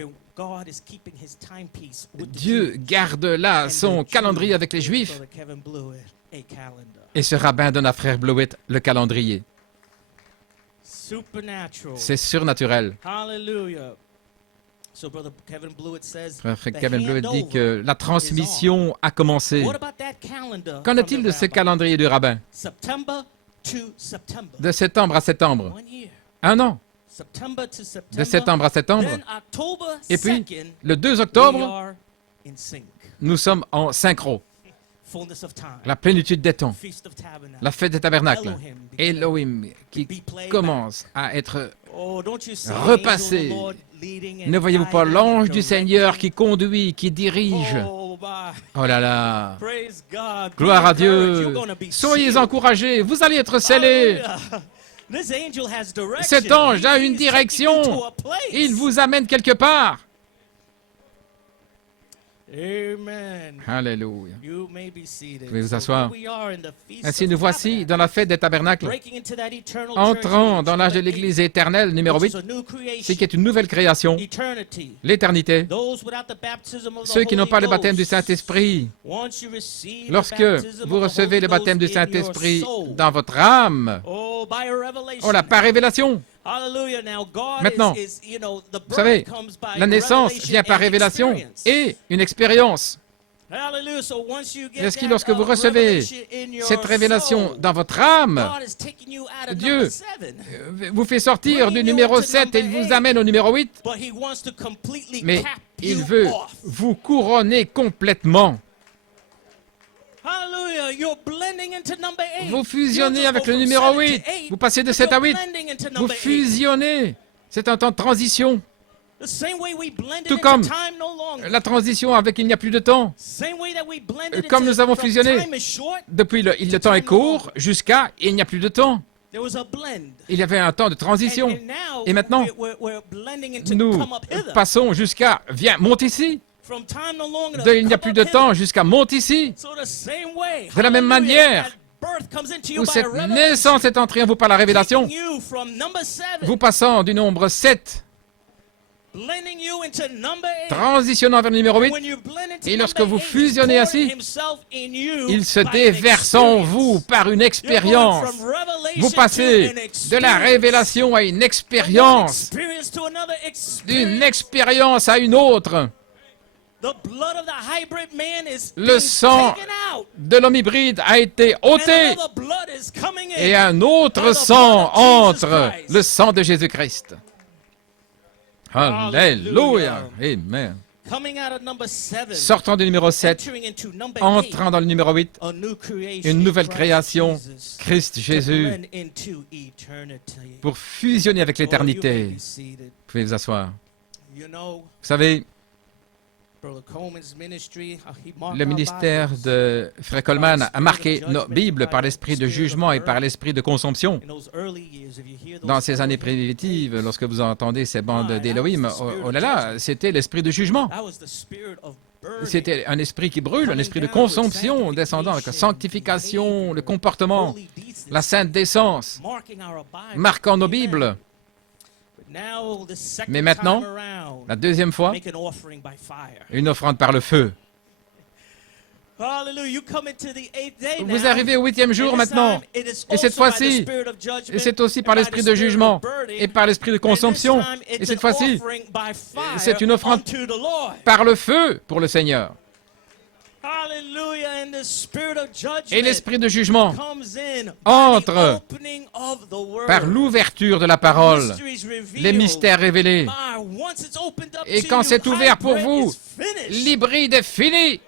Dieu garde là son calendrier avec les Juifs, et ce rabbin donne à Frère Blewett le calendrier. C'est surnaturel. Frère Kevin Blewett dit que la transmission a commencé. Qu'en est-il de ce calendrier du rabbin? De septembre à septembre. Un an. De septembre à septembre. Et puis, le 2 octobre, nous sommes en synchro. La plénitude des temps. La fête des tabernacles. Elohim qui commence à être repassé. Ne voyez-vous pas l'ange du Seigneur qui conduit, qui dirige? Oh là là! Gloire à Dieu! Soyez encouragés, vous allez être scellés. Cet ange a une direction. Il vous amène quelque part. Alléluia. Vous pouvez vous asseoir. Ainsi, nous voici dans la fête des tabernacles, entrant dans l'âge de l'Église éternelle, numéro 8, ce qui est une nouvelle création, l'éternité. Ceux qui n'ont pas le baptême du Saint-Esprit, lorsque vous recevez le baptême du Saint-Esprit dans votre âme, oh là, par révélation. Maintenant, vous savez, la naissance vient par révélation et une expérience. Est-ce que lorsque vous recevez cette révélation dans votre âme, Dieu vous fait sortir du numéro 7 et il vous amène au numéro 8, mais il veut vous couronner complètement. Vous fusionnez avec le numéro 8. Vous passez de 7 à 8. Vous fusionnez. C'est un temps de transition. Tout comme la transition avec il n'y a plus de temps. Comme nous avons fusionné. Depuis le temps est court jusqu'à il n'y a plus de temps. Il y avait un temps de transition. Et maintenant, nous passons jusqu'à viens, monte ici. De il n'y a plus de temps jusqu'à monte ici. De la même manière où cette naissance est entrée en vous par la révélation, vous passant du nombre 7, transitionnant vers le numéro 8, et lorsque vous fusionnez ainsi, il se déverse en vous par une expérience. Vous passez de la révélation à une expérience, d'une expérience à une autre. Le sang de l'homme hybride a été ôté et un autre sang entre, le sang de Jésus-Christ. Alléluia. Amen. Sortant du numéro 7, entrant dans le numéro 8, une nouvelle création, Christ Jésus, pour fusionner avec l'éternité. Vous pouvez vous asseoir. Vous savez, le ministère de Frère Coleman a marqué nos Bibles par l'esprit de jugement et par l'esprit de consomption. Dans ces années primitives, lorsque vous entendez ces bandes d'Elohim, oh là là, c'était l'esprit de jugement. C'était un esprit qui brûle, un esprit de consomption descendant avec la sanctification, le comportement, la sainte décence, marquant nos Bibles. Mais maintenant, la deuxième fois, une offrande par le feu. Vous arrivez au 8e jour maintenant, et cette fois-ci, c'est aussi par l'esprit de jugement et par l'esprit de consomption, et cette fois-ci, c'est une offrande par le feu pour le Seigneur. Hallelujah. And the spirit of judgment Et l'esprit de jugement comes in entre by the opening of the word. par l'ouverture de la parole, Mysteries revealed. les mystères révélés. Once it's opened up Et to quand you, c'est ouvert pour hybrid vous, is finished. l'hybride est fini.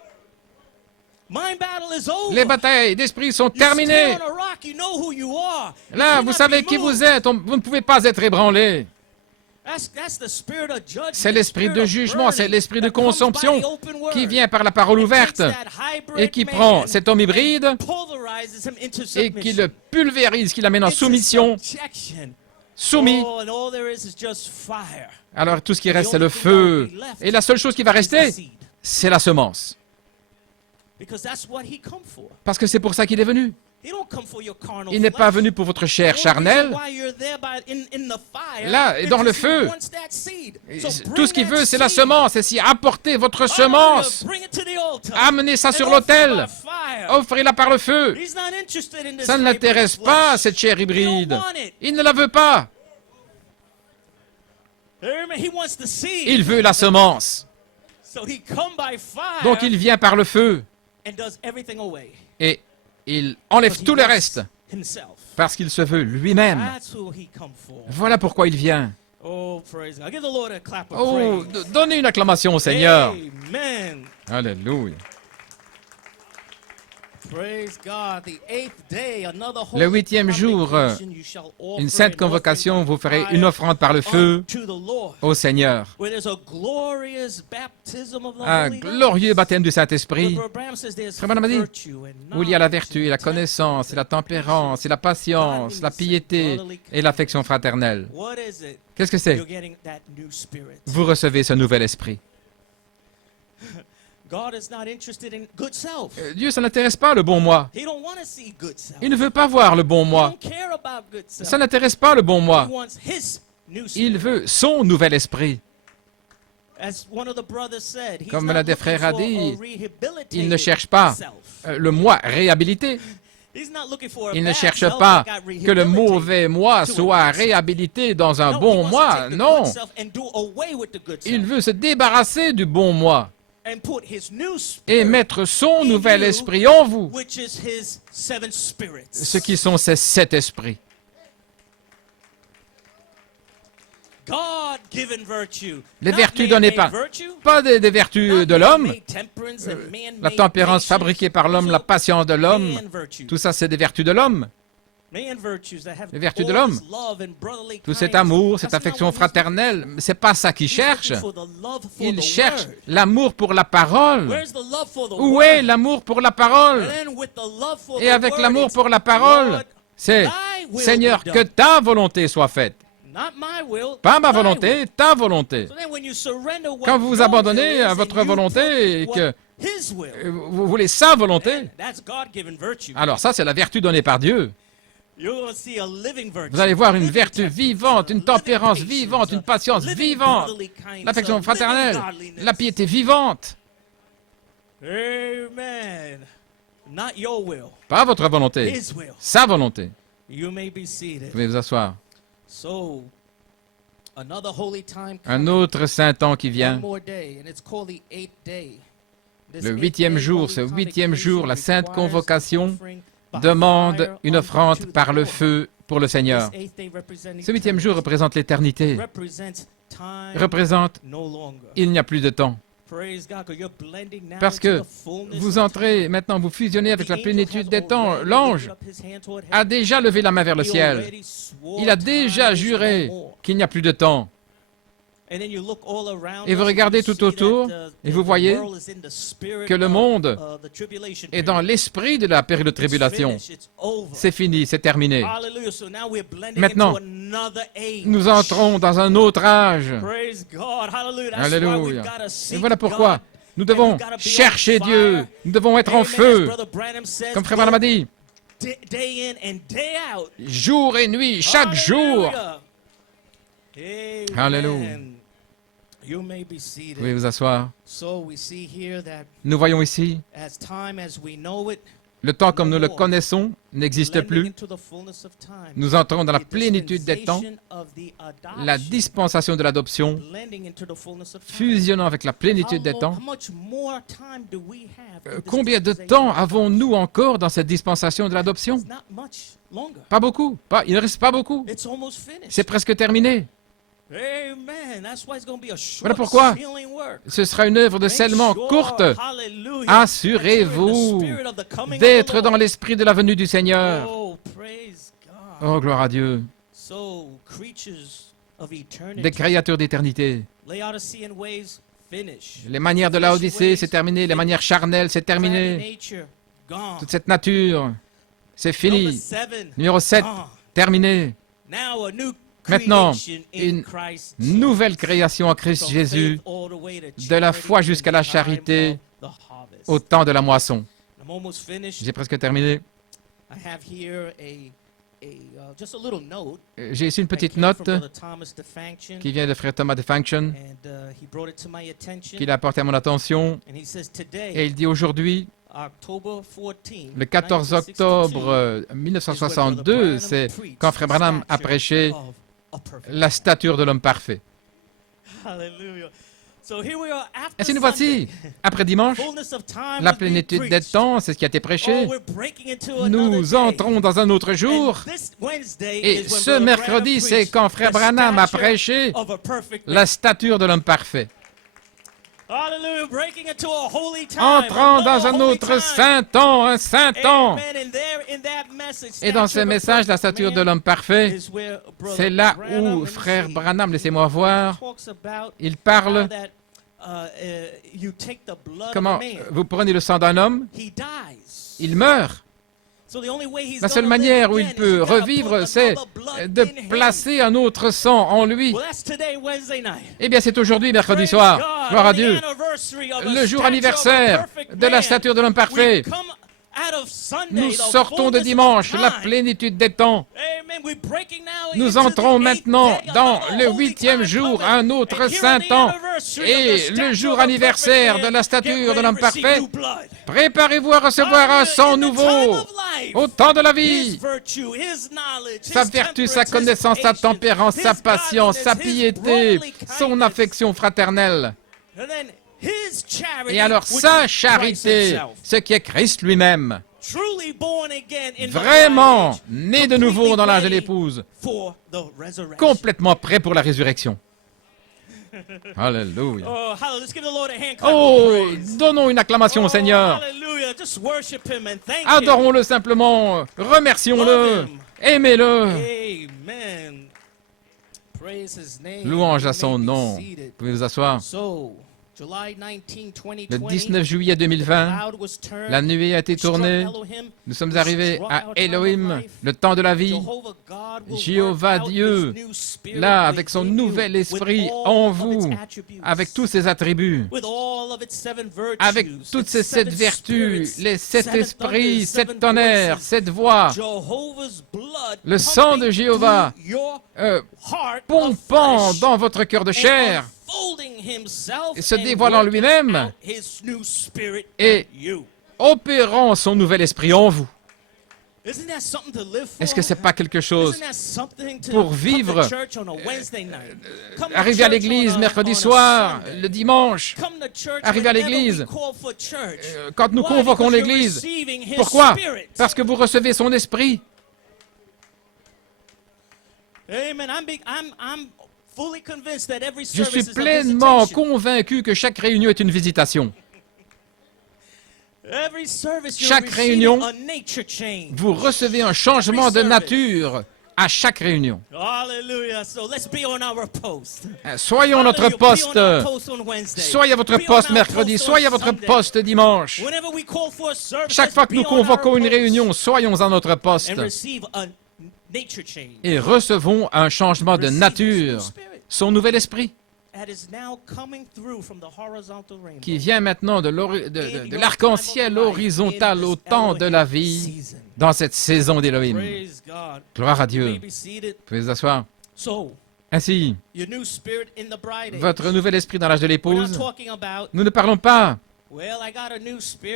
Mind battle is over. Les batailles d'esprit sont You stand terminées. on a rock, you know who you are. You Là, cannot vous savez be qui vous moved. êtes. Vous ne pouvez pas être ébranlé. That's the spirit of judgment, C'est l'esprit the de spirit of jugement, c'est burning l'esprit de that comes by consomption the open word. qui vient par la parole ouverte It takes that hybrid et qui man prend cet homme hybride and pulverizes him into et qui le submission, pulvérise, qui l'amène en into soumission, subjection. soumis. Oh, and all there is just fire. Alors tout ce qui reste, c'est le feu. Et la seule chose qui va rester, c'est la semence. Because that's what he come for. Parce que c'est pour ça qu'il est venu. He don't come for your carnal Il n'est pas flesh. venu pour votre chair The only charnelle. reason why you're there in the fire Là, is dans le because he feu. wants that seed. Et So tout bring ce qu'il that veut, c'est la seed. semence. Et si apportez votre Hallelujah. semence, Bring it to the altar. amenez ça And sur offer l'autel, by fire. offrez-la par le feu. He's not interested in this Ça ne hybrid l'intéresse flesh. pas, cette chair He hybride. don't want it. Il ne la veut pas. Amen. He wants the seed. Il veut la semence. So he come by fire Donc il vient par le feu and does everything away. et il enlève Because he tout le wants reste himself. parce qu'il se veut lui-même. That's who he come for. Voilà pourquoi il vient. Oh, praise God. Give the Lord a clap of Oh, praise. donnez une acclamation au Seigneur. Amen. Alléluia. Praise God. The 8th day, another Le holy 8e jour, convocation, you shall offer Une sainte an convocation, offering vous ferez by une fire offrande par le feu unto the Lord. au Seigneur. Where there's a glorious baptism of the Un Holy Ghost. glorieux baptême du Saint-Esprit Where Abraham says there's Frère Branham a dit, virtue and où il y a la vertu, knowledge et la and connaissance, et la temperance, tempérance, et la patience, la piété et l'affection fraternelle. What is it? Qu'est-ce que c'est? You're getting that new spirit. Vous recevez ce nouvel esprit. God is not interested in good self. Dieu, ça n'intéresse pas le bon moi. He don't want to see good self. Il ne veut pas voir le bon He moi. don't care about good self. Ça n'intéresse pas le bon He moi. wants his new Il spirit. veut son nouvel esprit. As one of the brothers said, he's Comme not l'un des looking frères a for dit, a rehabilitated il ne cherche pas self. le moi réhabilité. He's not looking for a Il ne bad cherche self pas that got que le rehabilitated mauvais moi to a soit good self. réhabilité dans un No, he bon wants to moi. take the Non. good self and do away with the good Il self veut se débarrasser du bon moi and put his new et spirit, mettre son in nouvel you, esprit en vous, which is his 7 spirits. ce qui sont ces 7 esprits. God-given virtue. Les Not vertus données man-made par, virtue, pas des vertus not de l'homme, man-made temperance and man-made la tempérance patience. fabriquée par l'homme, la patience de l'homme, Man virtues. tout ça c'est des vertus de l'homme. Man virtues that have Les vertus de all l'homme. this love and brotherly Tout cet kindness. amour, cette That's not affection what he's fraternelle, c'est pas ça qu'il looking for. cherche. He's looking for the love for Il the cherche word. l'amour pour la parole. Where's the love for the Où word? est l'amour pour la parole? And then with the love for Et the avec word, l'amour it's, pour la parole, Lord, c'est thy will Seigneur, be que done. ta volonté soit faite. Not my will, Pas ma thy will. volonté, ta volonté. So then when you surrender what Quand vous vous your abandonnez will à is votre and you volonté et put que what his will, vous voulez sa volonté, that's God-given virtue. alors ça c'est la vertu donnée par Dieu. You're going to see a living virtue. Vous allez voir une living vertu temperance, vivante, une living tempérance patience, vivante, une patience living vivante, brotherly kindness, l'affection living fraternelle, godliness. la piété vivante. Amen. Not your will, Pas votre volonté, his will. sa volonté. You may be Vous seated. pouvez vous asseoir. So, another holy time Un coming. autre saint temps qui One vient. more day, and it's called the 8th day. This Le 8th 8e day jour, holy ce 8e jour, la convocation sainte requires an convocation offering by demande fire une unto offrande the par le Lord. feu pour le Seigneur. This 8th day represents Ce 8e jour eternity. représente l'éternité, Represents time représente no longer. il n'y a plus de temps. Praise God, 'cause you're blending now Parce into que the fullness vous of entrez, time. maintenant vous fusionnez avec The la angel plénitude has des temps. already L'ange lifted up his hand toward a heaven. déjà levé la main vers le He ciel. already swore Il a time déjà is juré no more. qu'il n'y a plus de temps. And then you look all around Et vous us and regardez you tout see that autour, et vous voyez world is in the spirit que le of, monde the tribulation est dans period. l'esprit de la période de It's tribulation. finished, it's over. C'est fini, c'est terminé. Hallelujah. So now we're blending Maintenant, into another age. Nous entrons dans un autre âge. Praise God. Hallelujah. That's why Alléluia. we've gotta Et seek voilà pourquoi God. nous And devons we've gotta be on chercher fire. Dieu. Nous devons être en Amen. feu. As Brother Branham says, Comme Frère Branham a dit, day in and day out. jour et nuit, chaque jour. Hallelujah. Amen. Alléluia. You may be Vous seated. pouvez vous asseoir. So we see here that Nous voyons ici, as time as we know it, Le temps comme nous le connaissons n'existe plus. Nous entrons dans la plénitude des temps, la dispensation de l'adoption, fusionnant avec la plénitude des temps. Combien de temps avons-nous encore dans cette dispensation de l'adoption? Pas beaucoup. Il ne reste pas beaucoup. C'est presque terminé. Voilà pourquoi ce sera une œuvre de scellement courte. Assurez-vous d'être dans l'esprit de la venue du Seigneur. Oh, gloire à Dieu. Des créatures d'éternité. Les manières de Laodicée, c'est terminé. Les manières charnelles, c'est terminé. Toute cette nature, c'est fini. Numéro 7, terminé. Maintenant, une nouvelle création en Christ Jésus, de la foi jusqu'à la charité, au temps de la moisson. J'ai presque terminé. J'ai ici une petite note qui vient de frère Thomas DeFunction, qu'il a apporté à mon attention. Et il dit aujourd'hui, le 14 octobre 1962, c'est quand frère Branham a prêché la stature de l'homme parfait. Ainsi nous voici, après dimanche, la plénitude des temps, c'est ce qui a été prêché. Nous entrons dans un autre jour. Et ce mercredi, c'est quand frère Branham a prêché la stature de l'homme parfait. Entrant dans un autre saint temps, un saint temps. Et dans ce message, la stature de l'homme parfait, c'est là où frère Branham, laissez-moi voir, il parle comment vous prenez le sang d'un homme, il meurt. La seule manière où il peut revivre, c'est de placer un autre sang en lui. Eh bien, c'est aujourd'hui, mercredi soir. Gloire à Dieu. Le jour anniversaire de la stature de l'homme parfait. Nous sortons de dimanche, la plénitude des temps. Nous entrons maintenant dans le 8e jour, un autre saint temps. Et le jour anniversaire de la stature de l'homme parfait. Préparez-vous à recevoir un sang nouveau au temps de la vie. Sa vertu, sa connaissance, sa tempérance, sa patience, sa piété, son affection fraternelle. Et alors sa charité, ce qui est Christ lui-même, vraiment né de nouveau dans l'âge de l'épouse, complètement prêt pour la résurrection. Alléluia. Oh, donnons une acclamation au Seigneur. Adorons-le simplement, remercions-le, aimez-le. Louange à son nom. Vous pouvez vous asseoir. Le 19 juillet 2020, la nuée a été tournée. Nous sommes arrivés à Elohim, le temps de la vie. Jéhovah Dieu, là, avec son nouvel esprit en vous, avec tous ses attributs, avec toutes ces 7 vertus, les 7 esprits, 7 tonnerres, 7 voix, le sang de Jéhovah pompant dans votre cœur de chair, et se dévoilant lui-même et opérant son nouvel esprit en vous. Est-ce que ce n'est pas quelque chose pour vivre, arriver à l'église mercredi soir, le dimanche, arriver à l'église, quand nous convoquons l'église, pourquoi? Parce que vous recevez son esprit. Je suis pleinement convaincu que chaque réunion est une visitation. Chaque réunion, vous recevez un changement de nature à chaque réunion. Soyons à notre poste. Soyez à votre poste mercredi, soyez à votre poste dimanche. Chaque fois que nous convoquons une réunion, soyons à notre poste et recevons un changement de nature, son nouvel esprit, qui vient maintenant de l'arc-en-ciel horizontal au temps de la vie, dans cette saison d'Élohim. Gloire à Dieu. Vous pouvez vous asseoir. Ainsi, votre nouvel esprit dans l'âge de l'épouse, nous ne parlons pas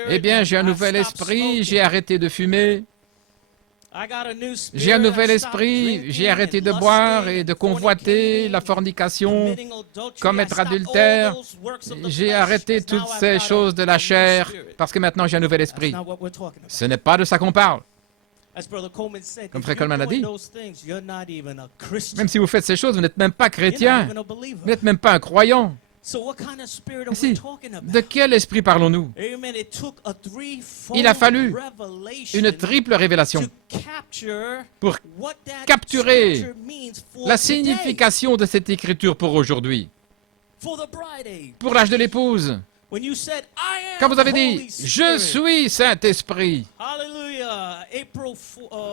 Eh bien, j'ai un nouvel esprit, j'ai arrêté de fumer. J'ai un nouvel esprit, j'ai arrêté de boire et de convoiter la fornication, commettre adultère. J'ai arrêté toutes ces choses de la chair parce que maintenant j'ai un nouvel esprit. Ce n'est pas de ça qu'on parle. Comme Frère Coleman a dit, même si vous faites ces choses, vous n'êtes même pas chrétien, vous n'êtes même pas un croyant. Ici, de quel esprit parlons-nous? Il a fallu une triple révélation pour capturer la signification de cette écriture pour aujourd'hui, pour l'âge de l'épouse. Quand vous avez dit « Je suis Saint-Esprit »,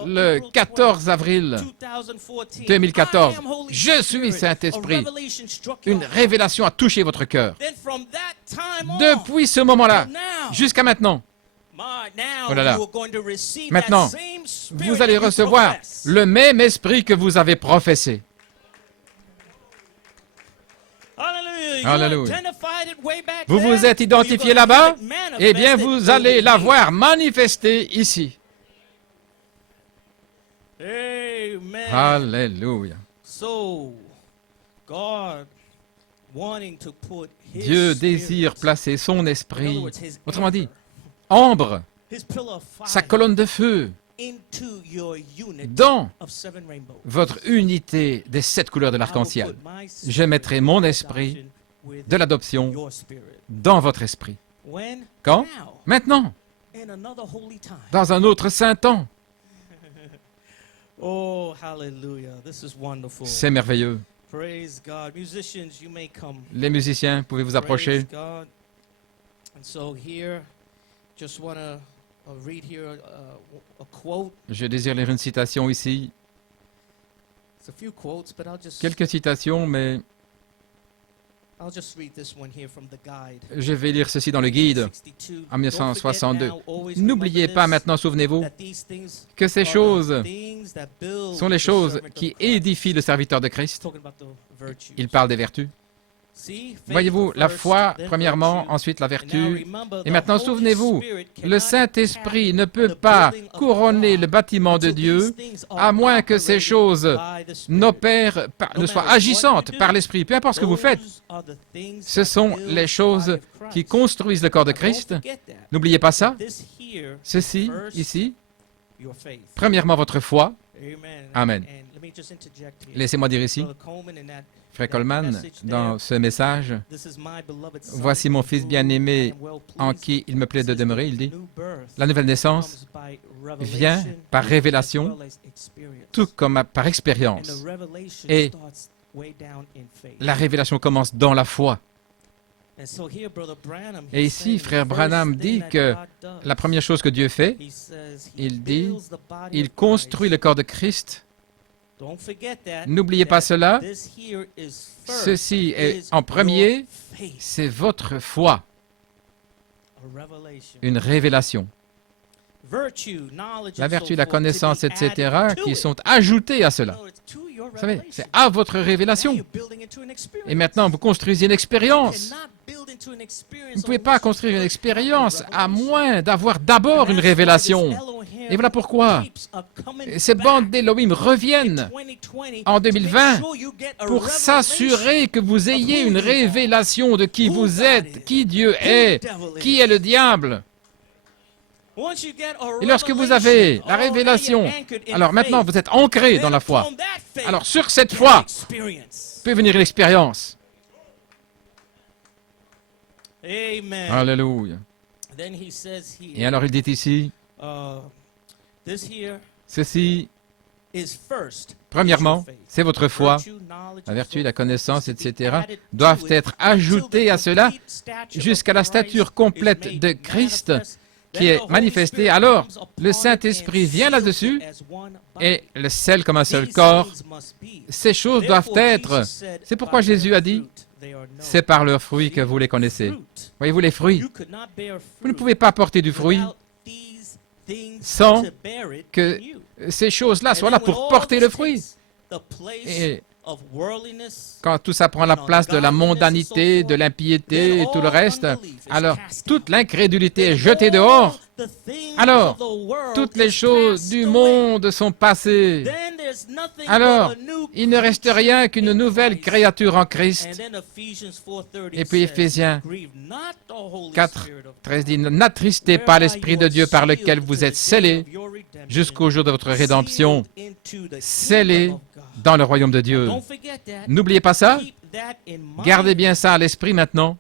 le 14 avril 2014, « Je suis Saint-Esprit », une révélation a touché votre cœur. Depuis ce moment-là, jusqu'à maintenant, oh là là, maintenant, vous allez recevoir le même esprit que vous avez professé. Alléluia. Vous vous êtes identifié là-bas? Eh bien, vous allez la voir manifester ici. Alléluia. Dieu désire placer son esprit, autrement dit, Ambre, sa colonne de feu, dans votre unité des 7 couleurs de l'arc-en-ciel. Je mettrai mon esprit de l'adoption dans votre esprit. Quand? Maintenant. Dans un autre saint temps. C'est merveilleux. Les musiciens, pouvez vous approcher. Je désire lire une citation ici. Quelques citations, mais je vais lire ceci dans le guide en 1962. N'oubliez pas maintenant, souvenez-vous, que ces choses sont les choses qui édifient le serviteur de Christ. Il parle des vertus. Voyez-vous, la foi, premièrement, ensuite la vertu. Et maintenant, souvenez-vous, le Saint-Esprit ne peut pas couronner le bâtiment de Dieu à moins que ces choses n'opèrent, ne soient agissantes par l'Esprit. Peu importe ce que vous faites, ce sont les choses qui construisent le corps de Christ. N'oubliez pas ça. Ceci, ici, premièrement, votre foi. Amen. Laissez-moi dire ici, Frère Coleman, dans ce message, « Voici mon Fils bien-aimé en qui il me plaît de demeurer », il dit, « La nouvelle naissance vient par révélation, tout comme par expérience. Et la révélation commence dans la foi. » Et ici, Frère Branham dit que la première chose que Dieu fait, il dit, il construit le corps de Christ. N'oubliez pas cela. Ceci est en premier, c'est votre foi. Une révélation. La vertu, la connaissance, etc., qui sont ajoutées à cela. Vous savez, c'est à votre révélation. Et maintenant, vous construisez une expérience. Vous ne pouvez pas construire une expérience à moins d'avoir d'abord une révélation. Et voilà pourquoi ces bandes d'Elohim reviennent en 2020 pour s'assurer que vous ayez une révélation de qui vous êtes, qui Dieu est, qui est le diable. Et lorsque vous avez la révélation, alors maintenant vous êtes ancré dans la foi. Alors sur cette foi peut venir l'expérience. Alléluia. Et alors il dit ici, ceci, premièrement, c'est votre foi, la vertu, la connaissance, etc., doivent être ajoutées à cela jusqu'à la stature complète de Christ qui est manifestée. Alors, le Saint-Esprit vient là-dessus et le scelle comme un seul corps. Ces choses doivent être, c'est pourquoi Jésus a dit, c'est par leurs fruits que vous les connaissez. Voyez-vous les fruits? Vous ne pouvez pas porter du fruit sans que ces choses-là soient là pour porter le fruit. Et quand tout ça prend la place de la mondanité, de l'impiété et tout le reste, alors toute l'incrédulité est jetée dehors. Alors, toutes les choses du monde sont passées. Alors, il ne reste rien qu'une nouvelle créature en Christ. Et puis Éphésiens 4, 13 dit, « N'attristez pas l'Esprit de Dieu par lequel vous êtes scellés jusqu'au jour de votre rédemption, scellés dans le royaume de Dieu. » N'oubliez pas ça. Gardez bien ça à l'esprit maintenant.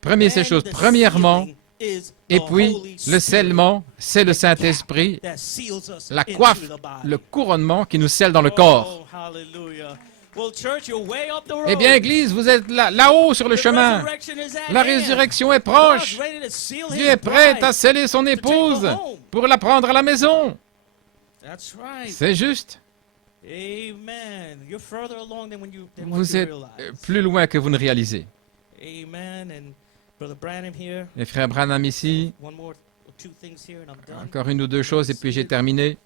Première ces choses, premièrement, et puis le scellement, c'est le Saint-Esprit, la coiffe, le couronnement qui nous scelle dans le corps. Eh bien, Église, vous êtes là-haut sur le chemin. La résurrection est proche. Dieu est prêt à sceller son épouse pour la prendre à la maison. C'est juste. Vous êtes plus loin que vous ne réalisez. Et frère Branham ici, encore une ou deux choses et puis j'ai terminé.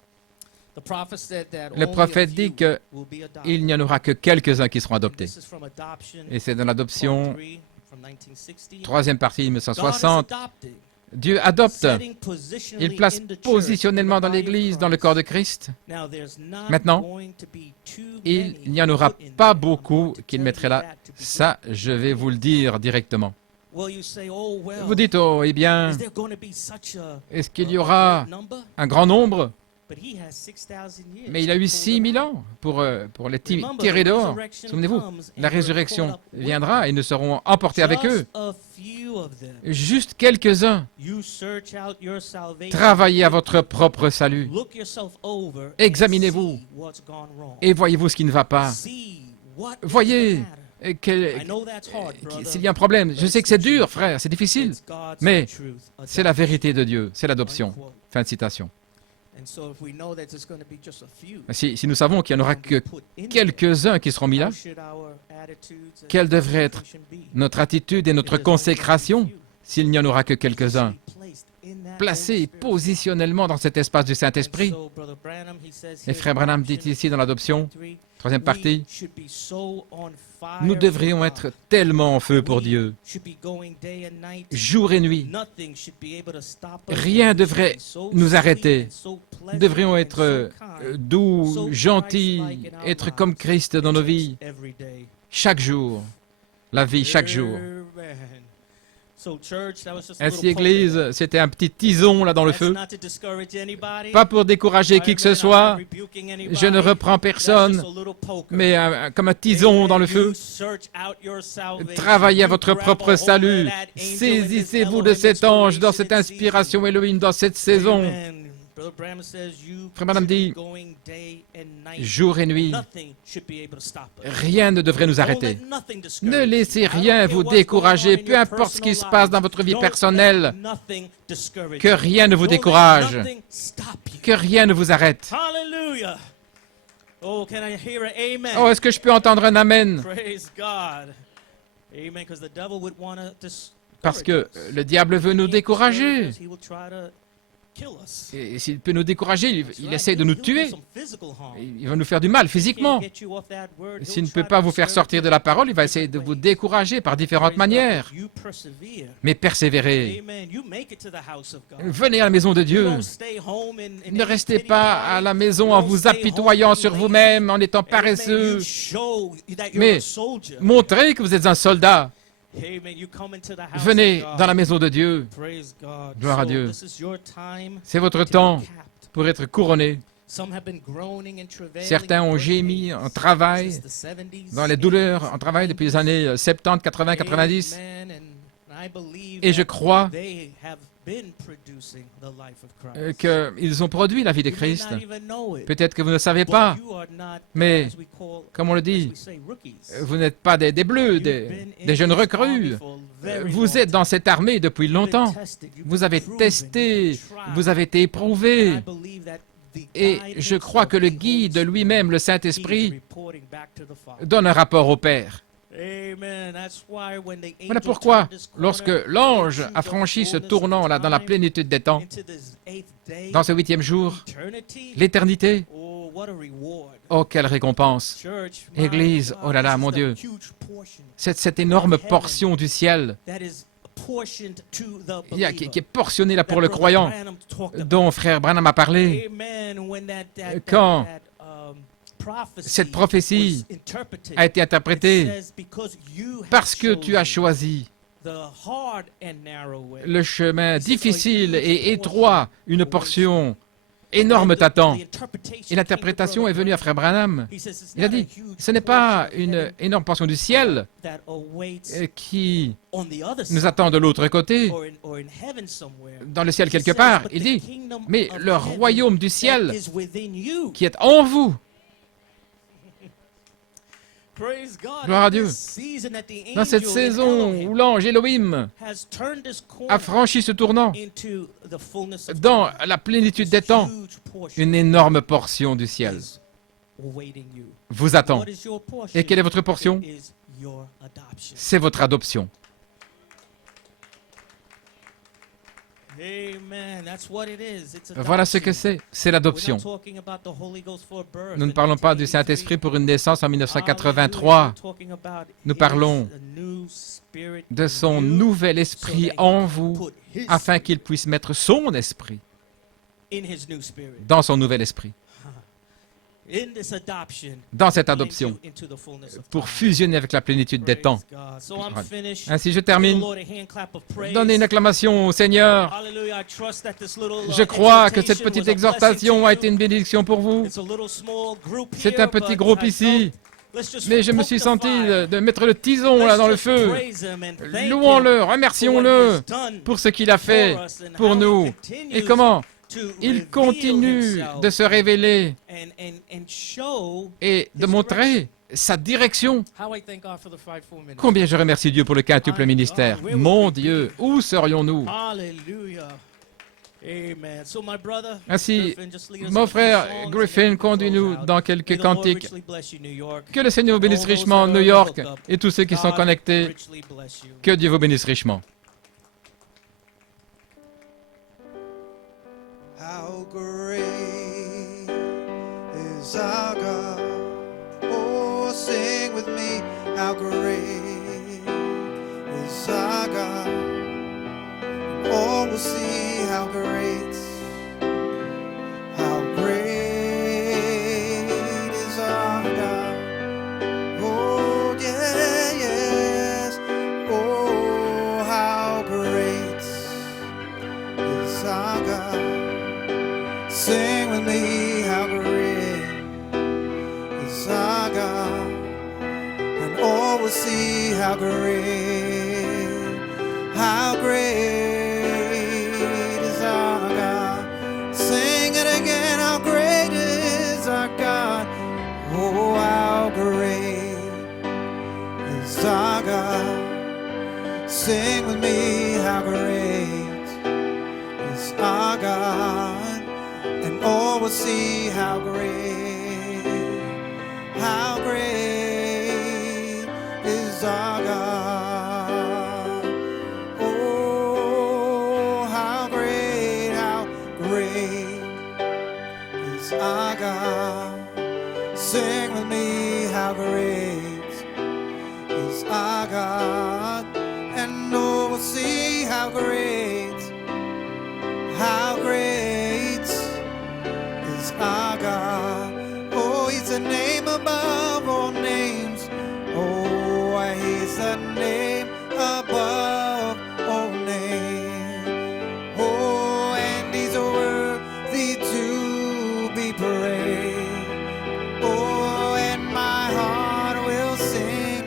Le prophète dit qu'il n'y en aura que quelques-uns qui seront adoptés. Et c'est dans l'adoption, troisième partie, 1960. Dieu adopte. Il place positionnellement dans l'Église, dans le corps de Christ. Maintenant, il n'y en aura pas beaucoup qu'il mettrait là. Ça, je vais vous le dire directement. Vous dites, oh, eh bien, est-ce qu'il y aura un grand nombre? Mais il a eu 6000 ans pour les tirer dehors. Souvenez-vous, la résurrection viendra et nous serons emportés avec eux. Juste quelques-uns. Travaillez à votre propre salut. Examinez-vous et voyez-vous ce qui ne va pas. Voyez s'il y a un problème. Je sais que c'est dur, frère, c'est difficile, mais c'est la vérité de Dieu, c'est l'adoption. Fin de citation. Si nous savons qu'il n'y en aura que quelques-uns qui seront mis là, quelle devrait être notre attitude et notre consécration s'il n'y en aura que quelques-uns placés positionnellement dans cet espace du Saint-Esprit? Et frère Branham dit ici dans l'adoption, troisième partie, nous devrions être tellement en feu pour Dieu, jour et nuit. Rien ne devrait nous arrêter. Nous devrions être doux, gentils, être comme Christ dans nos vies, chaque jour, la vie chaque jour. Ainsi, Église, c'était un petit tison là dans le feu. Pas pour décourager qui que ce soit. Je ne reprends personne, mais comme un tison dans le feu. Travaillez à votre propre salut. Saisissez-vous de cet ange dans cette inspiration Elohim, dans cette saison. Frère Branham dit, jour et nuit, rien ne devrait nous arrêter. Ne laissez rien vous décourager, peu importe ce qui se passe dans votre vie personnelle, que rien ne vous décourage, que rien ne vous arrête. Oh, est-ce que je peux entendre un amen? Parce que le diable veut nous décourager. Et s'il peut nous décourager, il essaie de nous tuer. Il va nous faire du mal physiquement. S'il ne peut pas vous faire sortir de la parole, il va essayer de vous décourager par différentes manières. Mais persévérez. Venez à la maison de Dieu. Ne restez pas à la maison en vous apitoyant sur vous-même, en étant paresseux. Mais montrez que vous êtes un soldat. Venez dans la maison de Dieu. Gloire à Dieu. C'est votre temps pour être couronné. Certains ont gémi en travail, dans les douleurs en travail depuis les années 70, 80, 90. Et je crois qu'ils ont produit la vie de Christ. Peut-être que vous ne le savez pas, mais, comme on le dit, vous n'êtes pas des bleus, des jeunes recrues. Vous êtes dans cette armée depuis longtemps. Vous avez testé, vous avez été éprouvés. Et je crois que le guide lui-même, le Saint-Esprit, donne un rapport au Père. Voilà pourquoi, lorsque l'ange a franchi ce tournant là dans la plénitude des temps, dans ce 8e jour, l'éternité, Oh, quelle récompense! Église, oh là là, mon Dieu, cette énorme portion du ciel qui est portionnée là pour le croyant, dont frère Branham a parlé. Quand cette prophétie a été interprétée, parce que tu as choisi le chemin difficile et étroit, une portion énorme t'attend. Et l'interprétation est venue à frère Branham. Il a dit, ce n'est pas une énorme portion du ciel qui nous attend de l'autre côté, dans le ciel quelque part. Il dit, mais le royaume du ciel qui est en vous. Gloire à Dieu. Dans cette saison où l'ange Elohim a franchi ce tournant, dans la plénitude des temps, une énorme portion du ciel vous attend. Et quelle est votre portion? C'est votre adoption. Voilà ce que c'est l'adoption. Nous ne parlons pas du Saint-Esprit pour une naissance en 1983. Nous parlons de son nouvel esprit en vous, afin qu'il puisse mettre son esprit dans son nouvel esprit. Dans cette adoption, pour fusionner avec la plénitude des temps. Ainsi, je termine. Donnez une acclamation au Seigneur. Je crois que cette petite exhortation a été une bénédiction pour vous. C'est un petit groupe ici, mais je me suis senti de mettre le tison là dans le feu. Louons-le, remercions-le pour ce qu'il a fait pour nous. Et comment il continue de se révéler et de montrer sa direction. Combien je remercie Dieu pour le quintuple ministère. Mon Dieu, où serions-nous? Ainsi, mon frère Griffin, conduis-nous dans quelques cantiques. Que le Seigneur vous bénisse richement, New York, et tous ceux qui sont connectés. Que Dieu vous bénisse richement. How great is our God? Oh, sing with me. How great is our God? Oh, we'll see how great is our God. Oh, yeah, yes. Oh, how great is our God? Sing with me, how great is our God, and all will see how great is our God. Sing it again, how great is our God. Oh, how great is our God. Sing with me, how great is our God. And all will see how great is our God. Oh, how great is our God. Sing with me, how great is our God. And all will see how great is our God. Oh, he's the name above all names. Oh, he's the name above all names. Oh, and he's worthy to be praised. Oh, and my heart will sing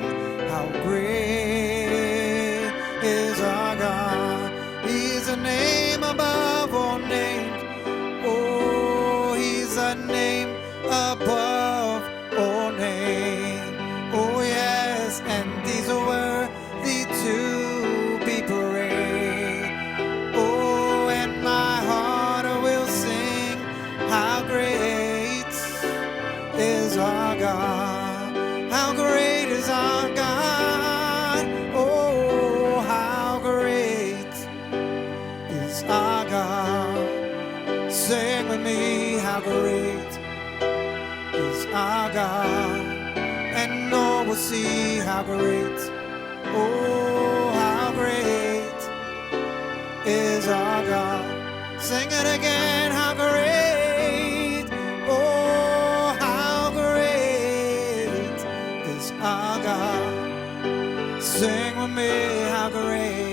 how great is our God. He's the name above all names. A name above all names. Oh yes, and he's worthy to be praised. Oh, and my heart will sing how great is our God. How great is our God. Oh, how great is our God. Sing with me, how great God, and all will see how great, oh, how great is our God. Sing it again, how great, oh, how great is our God. Sing with me, how great.